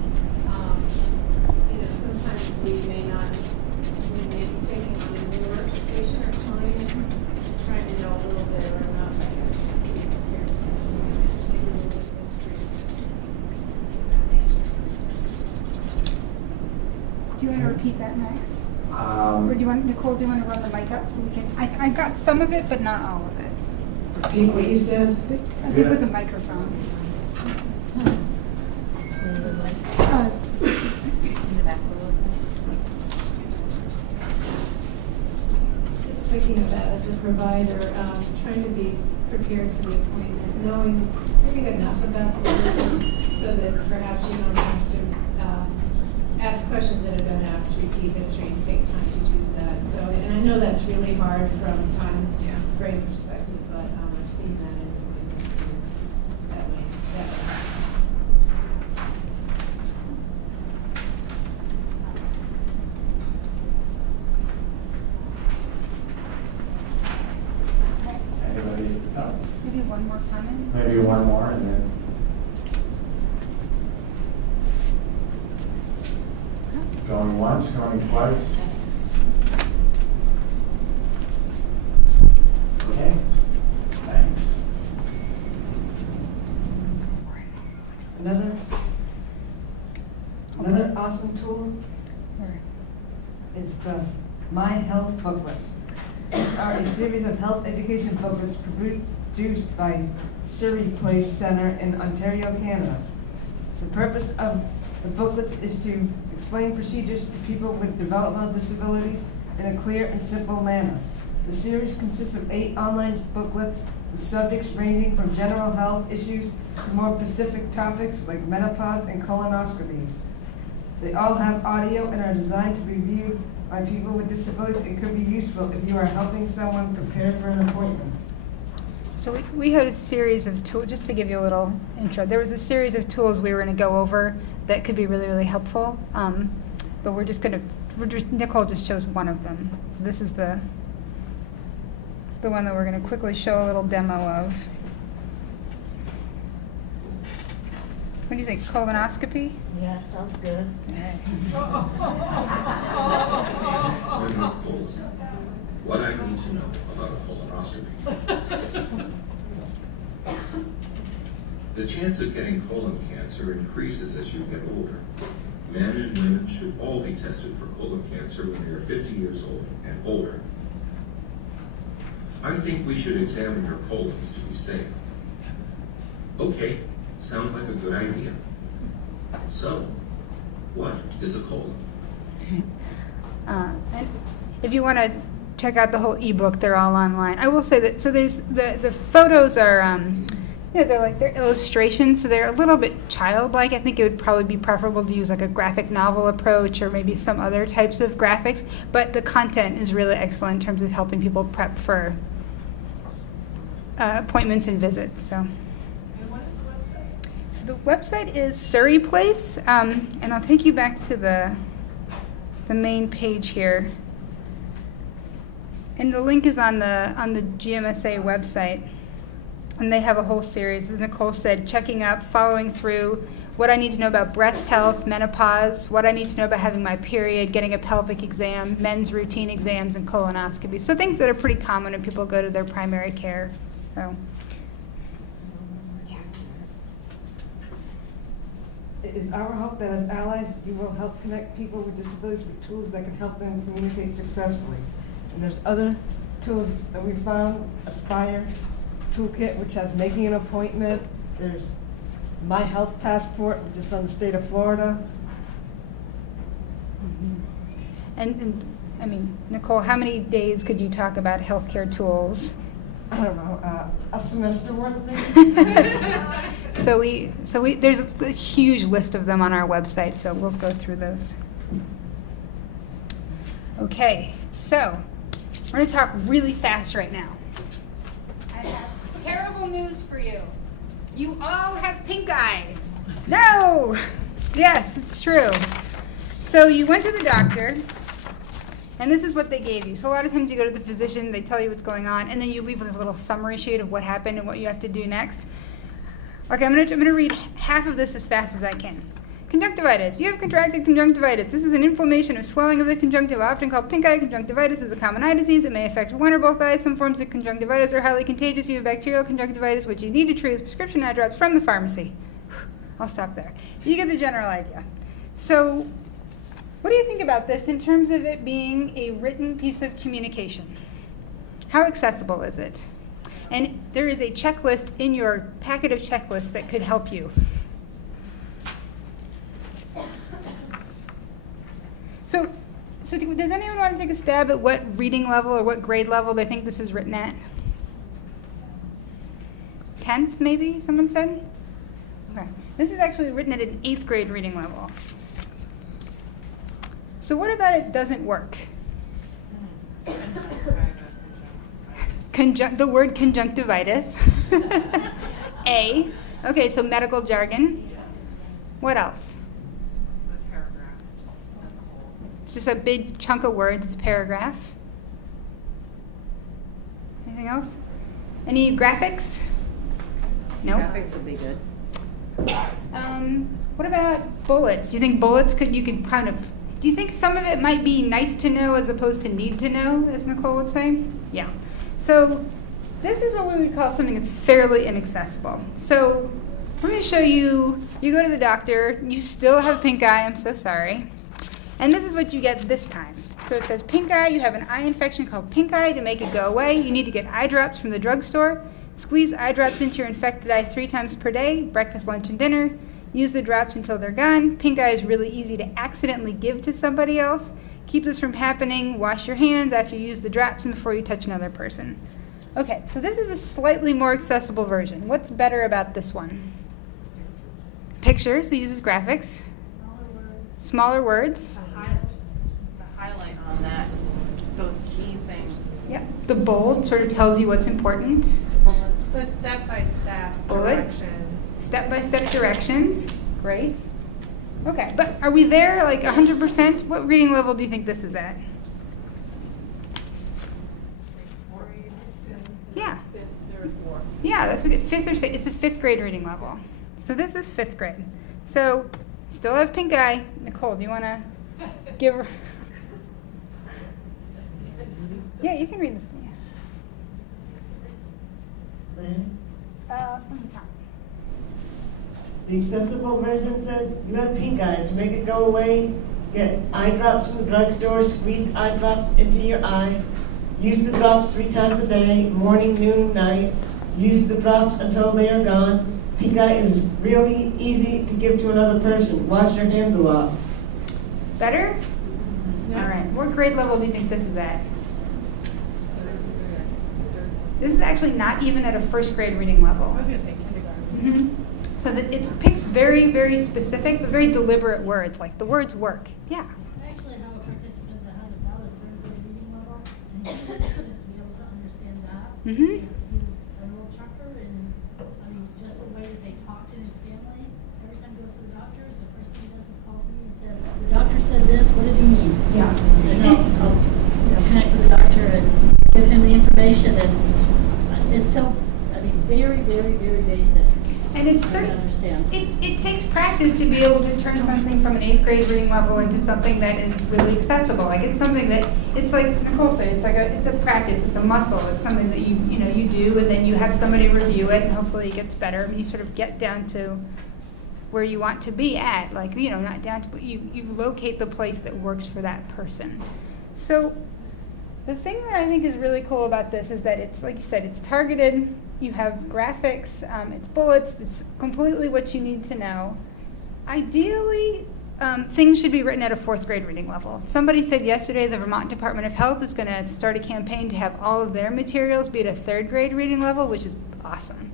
Sometimes we may be taking on a newer patient or client, trying to know a little bit or enough, I guess, to be prepared for maybe a little bit of history. Do you want to repeat that next? Or do you want, Nicole, do you want to run the mic up so we can, I got some of it, but not all of it. Repeat what you said? I think with a microphone. Just thinking about as a provider, trying to be prepared for the appointment, knowing enough about the person so that perhaps you don't have to ask questions that have been asked, repeat history, and take time to do that. So, and I know that's really hard from a time frame perspective, but I've seen that in appointments and that way happen. Anybody else? Maybe one more comment? Maybe one more and then. Going once, going twice. Okay, thanks. Another awesome tool is the My Health booklets. These are a series of health education booklets produced by Surrey Place Center in Ontario, Canada. The purpose of the booklets is to explain procedures to people with developmental disabilities in a clear and simple manner. The series consists of 8 online booklets with subjects ranging from general health issues to more specific topics like menopause and colonoscopies. They all have audio and are designed to be viewed by people with disabilities. It could be useful if you are helping someone prepare for an appointment. So we had a series of tools, just to give you a little intro, there was a series of tools we were going to go over that could be really, really helpful. But Nicole just chose one of them. So this is the one that we're going to quickly show a little demo of. What do you think, colonoscopy? Yeah, sounds good. What I need to know about a colonoscopy. The chance of getting colon cancer increases as you get older. Men and women should all be tested for colon cancer when they are 50 years old and older. I think we should examine your colons to be safe. Okay, sounds like a good idea. So, what is a colon? And if you want to check out the whole ebook, they're all online. I will say that, so there's the photos are, they're illustrations, so they're a little bit childlike. I think it would probably be preferable to use like a graphic novel approach or maybe some other types of graphics, but the content is really excellent in terms of helping people prep for appointments and visits. So the website is Surrey Place, and I'll take you back to the main page here. And the link is on the GMSA website. And they have a whole series, as Nicole said, checking up, following through, what I need to know about breast health, menopause, what I need to know about having my period, getting a pelvic exam, men's routine exams, and colonoscopies. So things that are pretty common when people go to their primary care. So, It is our hope that as allies, you will help connect people with disabilities with tools that can help them communicate successfully. And there's other tools that we found, Aspire Toolkit, which has making an appointment. There's My Health Passport, which is from the state of Florida. and I mean, Nicole, how many days could you talk about healthcare tools? I don't know, a semester worth of things. So there's a huge list of them on our website, so we'll go through those. Okay, so we're going to talk really fast right now. I have terrible news for you. You all have pink eye. No! Yes, it's true. So you went to the doctor, and this is what they gave you. So a lot of times you go to the physician, they tell you what's going on, and then you leave with a little summary sheet of what happened and what you have to do next. Okay, I'm gonna read half of this as fast as I can. Conjunctivitis. You have contracted conjunctivitis. This is an inflammation or swelling of the conjunctiva, often called pink eye. Conjunctivitis is a common eye disease. It may affect one or both eyes. Some forms of conjunctivitis are highly contagious. You have bacterial conjunctivitis, which you need to treat with prescription eye drops from the pharmacy. I'll stop there. You get the general idea. So, what do you think about this in terms of it being a written piece of communication? How accessible is it? And there is a checklist in your packet of checklists that could help you. So does anyone want to take a stab at what reading level or what grade level they think this is written at? 10th, maybe, someone said? Okay. This is actually written at an 8th grade reading level. So what about it doesn't work? The word conjunctivitis. A. Okay, so medical jargon. What else? It's just a big chunk of words. It's a paragraph. Anything else? Any graphics? No? Graphics would be good. What about bullets? Do you think bullets do you think some of it might be nice to know as opposed to need to know, as Nicole would say? Yeah. So this is what we would call something that's fairly inaccessible. So we're going to show you go to the doctor, you still have pink eye, I'm so sorry. And this is what you get this time. So it says pink eye, you have an eye infection called pink eye. To make it go away, you need to get eye drops from the drugstore. Squeeze eye drops into your infected eye 3 times per day, breakfast, lunch, and dinner. Use the drops until they're gone. Pink eye is really easy to accidentally give to somebody else. Keep this from happening. Wash your hands after you use the drops and before you touch another person. Okay, so this is a slightly more accessible version. What's better about this one? Pictures, it uses graphics. Smaller words. The highlight on that, those key things. Yep. The bold sort of tells you what's important. The step-by-step Bullets. directions. Step-by-step directions. Great. Okay, but are we there like 100%? What reading level do you think this is at? Yeah. Yeah, that's what 5th or 6th. It's a 5th grade reading level. So this is 5th grade. So still have pink eye. Nicole, do you want to give her? Yeah, you can read this. From the top. The accessible version says, you have pink eye. To make it go away, get eye drops from the drugstore, squeeze eye drops into your eye. Use the drops 3 times a day, morning, noon, night. Use the drops until they are gone. Pink eye is really easy to give to another person. Wash your hands a lot. Better? Yeah. All right. What grade level do you think this is at? This is actually not even at a 1st grade reading level. I was going to say kindergarten. Mm-hmm. So it picks very, very specific but very deliberate words. Like the words work. Yeah. I actually have a participant that has about a 3rd grade reading level, and he couldn't be able to understand that. Mm-hmm. He was a little trucker, and I mean, just the way that they talk to his family, every time he goes to the doctor, the first thing he does is calls me and says, the doctor said this, what did he mean? Yeah. And I'll connect with the doctor and give him the information, and it's so, I mean, very, very, very basic. And it's it takes practice to be able to turn something from an 8th grade reading level into something that is really accessible. Like it's something that it's like Nicole said, it's a practice, it's a muscle, it's something that you do, and then you have somebody review it, and hopefully it gets better. And you sort of get down to where you want to be at, like not down to, but you locate the place that works for that person. So the thing that I think is really cool about this is that it's, like you said, it's targeted. You have graphics, it's bullets, it's completely what you need to know. Ideally, things should be written at a 4th grade reading level. Somebody said yesterday the Vermont Department of Health is going to start a campaign to have all of their materials be at a 3rd grade reading level, which is awesome.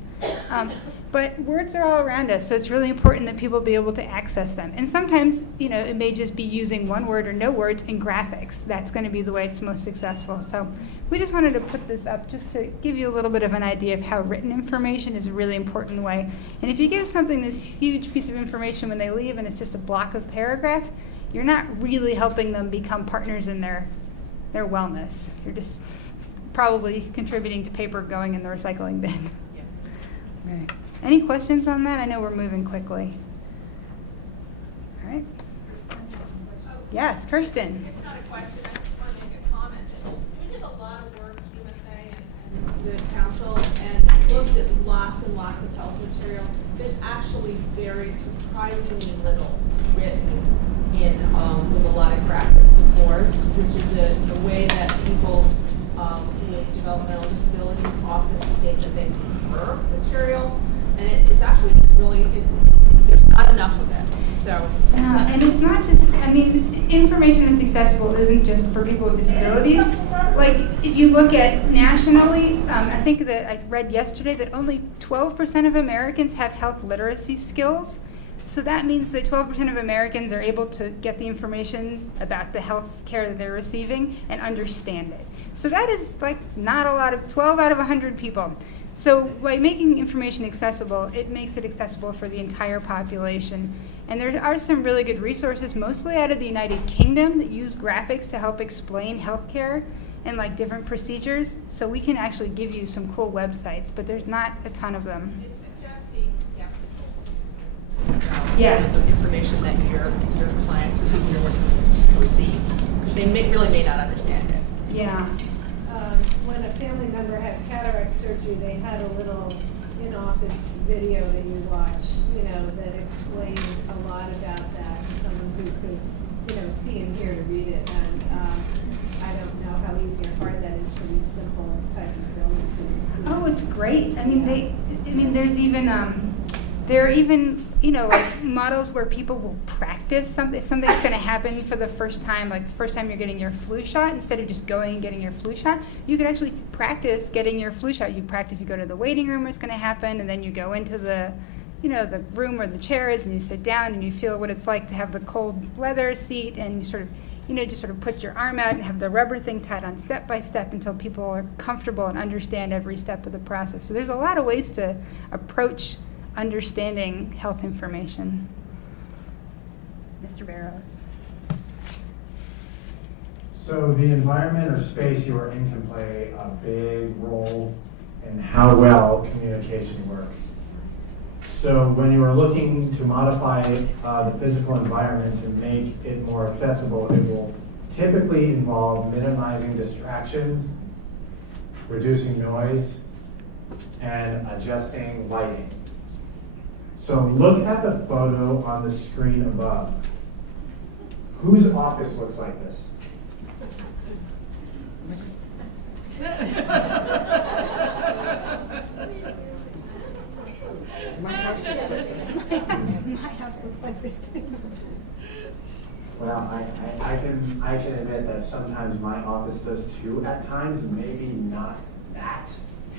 But words are all around us, so it's really important that people be able to access them. And sometimes, it may just be using one word or no words in graphics. That's going to be the way it's most successful. So we just wanted to put this up just to give you a little bit of an idea of how written information is a really important way. And if you give something this huge piece of information when they leave and it's just a block of paragraphs, you're not really helping them become partners in their wellness. You're just probably contributing to paper going in the recycling bin. Yeah. Okay. Any questions on that? I know we're moving quickly. All right. Yes, Kirsten. It's not a question, I just want to make a comment. We did a lot of work, USA and the council, and looked at lots and lots of health material. There's actually very surprisingly little written in with a lot of graphic support, which is a way that people with developmental disabilities often state that they prefer material. And it's actually just really, there's not enough of it, so. And it's not just, information that's accessible isn't just for people with disabilities. Like, if you look at nationally, I think that I read yesterday that only 12% of Americans have health literacy skills. So that means that 12% of Americans are able to get the information about the health care that they're receiving and understand it. So that is like not a lot of, 12 out of 100 people. So by making information accessible, it makes it accessible for the entire population. And there are some really good resources, mostly out of the United Kingdom, that use graphics to help explain healthcare and like different procedures. So we can actually give you some cool websites, but there's not a ton of them. It suggests being skeptical about Yes. the information that your clients, the people you're working with, receive, because they really may not understand it. Yeah. When a family member had cataract surgery, they had a little in-office video that you watch, that explained a lot about that to someone who could, see and hear to read it. And I don't know how easy or hard that is for these simple type of illnesses. Oh, it's great. There's even there are even like models where people will practice something. If something's going to happen for the first time, like the first time you're getting your flu shot, instead of just going and getting your flu shot, you could actually practice getting your flu shot. You practice. You go to the waiting room where it's going to happen, and then you go into the the room where the chair is, and you sit down and you feel what it's like to have the cold leather seat, and you sort of just sort of put your arm out and have the rubber thing tied on step by step until people are comfortable and understand every step of the process. So there's a lot of ways to approach understanding health information. Mr. Barrows. So the environment or space you are in can play a big role in how well communication works. So when you are looking to modify the physical environment to make it more accessible, it will typically involve minimizing distractions, reducing noise, and adjusting lighting. So look at the photo on the screen above. Whose office looks like this? My house looks like this. My house looks like this too. Well, I can admit that sometimes my office does too at times, maybe not that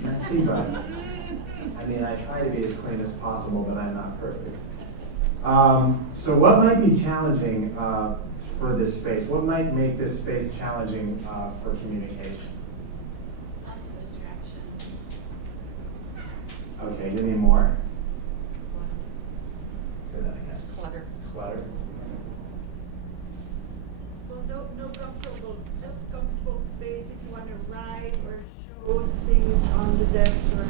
messy, but I try to be as clean as possible, but I'm not perfect. So what might be challenging for this space? What might make this space challenging for communication? Lots of distractions. Okay, give me more. Say that again. Clutter. Clutter. Well, no comfortable space if you want to write or show things on the desk or.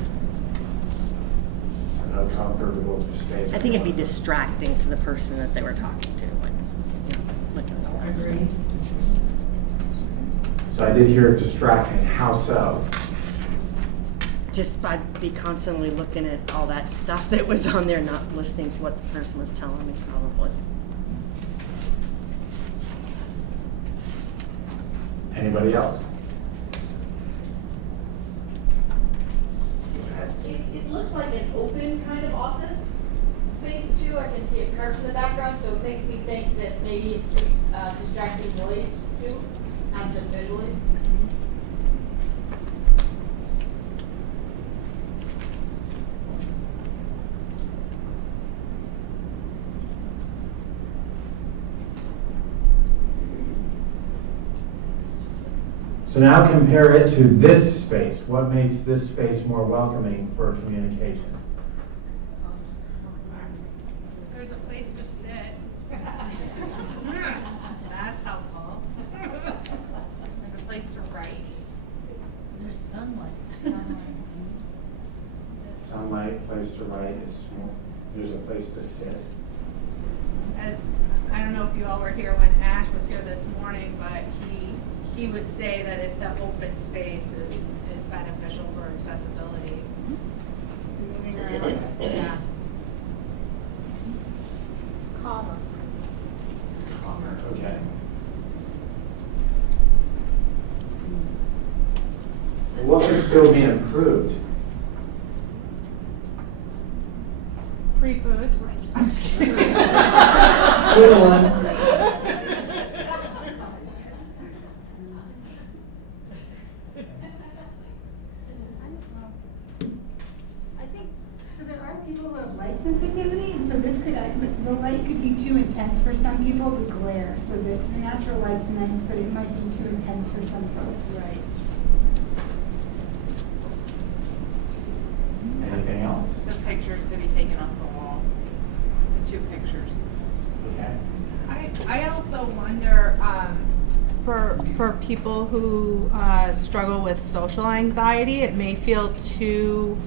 So no comfortable space. I think it'd be distracting for the person that they were talking to, like, looking at all that stuff. So I did hear distracting. How so? Just I'd be constantly looking at all that stuff that was on there, not listening to what the person was telling me, probably. Anybody else? It looks like an open kind of office space too. I can see a curve in the background, so it makes me think that maybe it's distracting noise too, not just visually. So now compare it to this space. What makes this space more welcoming for communication? There's a place to sit. That's helpful. There's a place to write. There's sunlight. Sunlight, place to write is, there's a place to sit. As, I don't know if you all were here when Ash was here this morning, but he would say that the open space is beneficial for accessibility. Moving around, yeah. Calmer. It's calmer, okay. What can still be improved? Free food. I'm just kidding. Good one. I think, so there are people who have light sensitivity, and so this could, the light could be too intense for some people, the glare, so the natural light's nice, but it might be too intense for some folks. Right. Anything else? The pictures to be taken off the wall. The 2 pictures. Okay. I also wonder, for people who struggle with social anxiety, it may feel too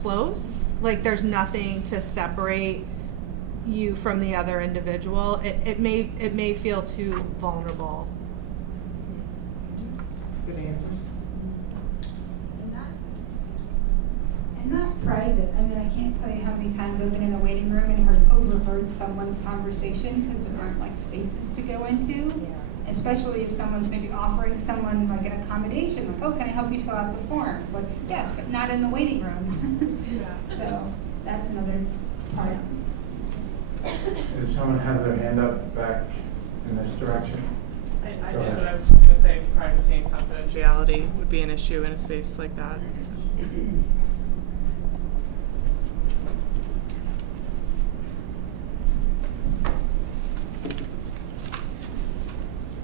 close, like there's nothing to separate you from the other individual. It may feel too vulnerable. Good answers. And not private. I mean, I can't tell you how many times I've been in a waiting room and overheard someone's conversation because there aren't like spaces to go into. Yeah. Especially if someone's maybe offering someone like an accommodation, like, oh, can I help you fill out the forms? Like, yes, but not in the waiting room. Yeah. So that's another part. Did someone have their hand up back in this direction? I Go did, ahead. but I was just going to say privacy and confidentiality would be an issue in a space like that. So.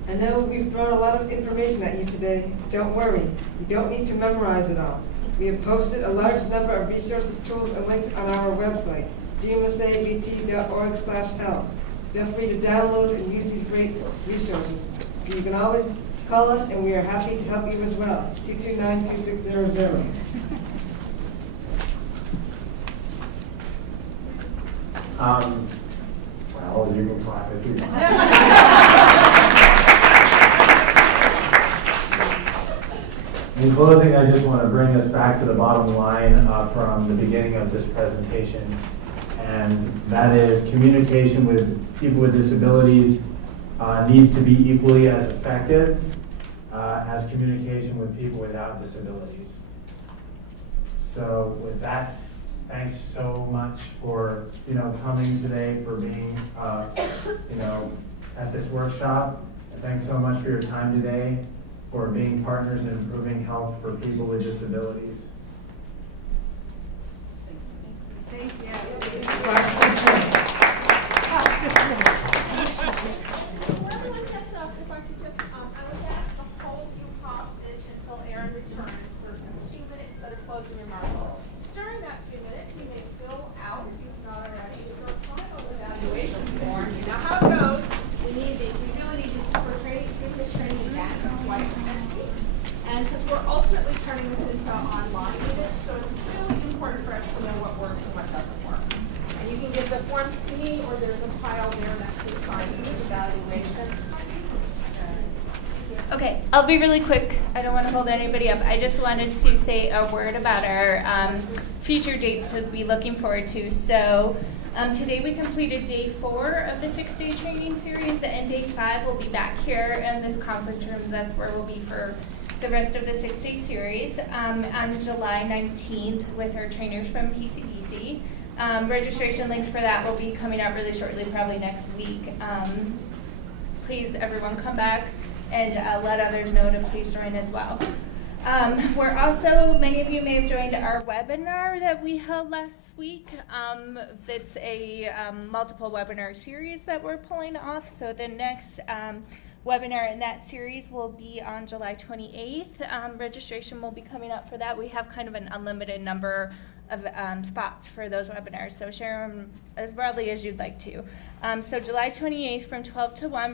I know we've thrown a lot of information at you today. Don't worry, you don't need to memorize it all. We have posted a large number of resources, tools, and links on our website, gmsavt.org/help. Feel free to download and use these great resources. You can always call us, and we are happy to help you as well, 229-2600. Well, you can clap if you want. In closing, I just want to bring us back to the bottom line from the beginning of this presentation, and that is communication with people with disabilities needs to be equally as effective as communication with people without disabilities. So with that, thanks so much for coming today, for being at this workshop, and thanks so much for your time today, for being partners in improving health for people with disabilities. Thank you. If I could just, I was asked to hold you hostage until Aaron returns for 2 minutes instead of closing remarks. During that 2 minutes, you may fill out, if you've not already, your final evaluation form. You know how it goes. We need these. We really need these for training, give this training back twice next week. And because we're ultimately turning this into online units, so it's really important for us to know what works and what doesn't work. And you can give the forms to me, or there's a pile there next to the sign for this evaluation. Okay, I'll be really quick. I don't want to hold anybody up. I just wanted to say a word about our future dates to be looking forward to. So today we completed day 4 of the 6-day training series, and day 5 we'll be back here in this conference room. That's where we'll be for the rest of the 6-day series on July 19th with our trainers from PCBC. Registration links for that will be coming out really shortly, probably next week. Please, everyone, come back and let others know to please join as well. We're also, many of you may have joined our webinar that we held last week. It's a multiple webinar series that we're pulling off. So the next webinar in that series will be on July 28th. Registration will be coming up for that. We have kind of an unlimited number of spots for those webinars, so share them as broadly as you'd like to. So July 28th from 12 to 1,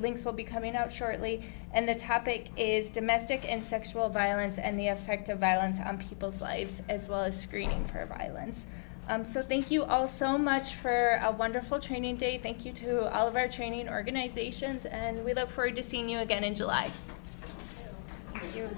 links will be coming out shortly, and the topic is domestic and sexual violence and the effect of violence on people's lives, as well as screening for violence. So thank you all so much for a wonderful training day. Thank you to all of our training organizations, and we look forward to seeing you again in July. Thank you.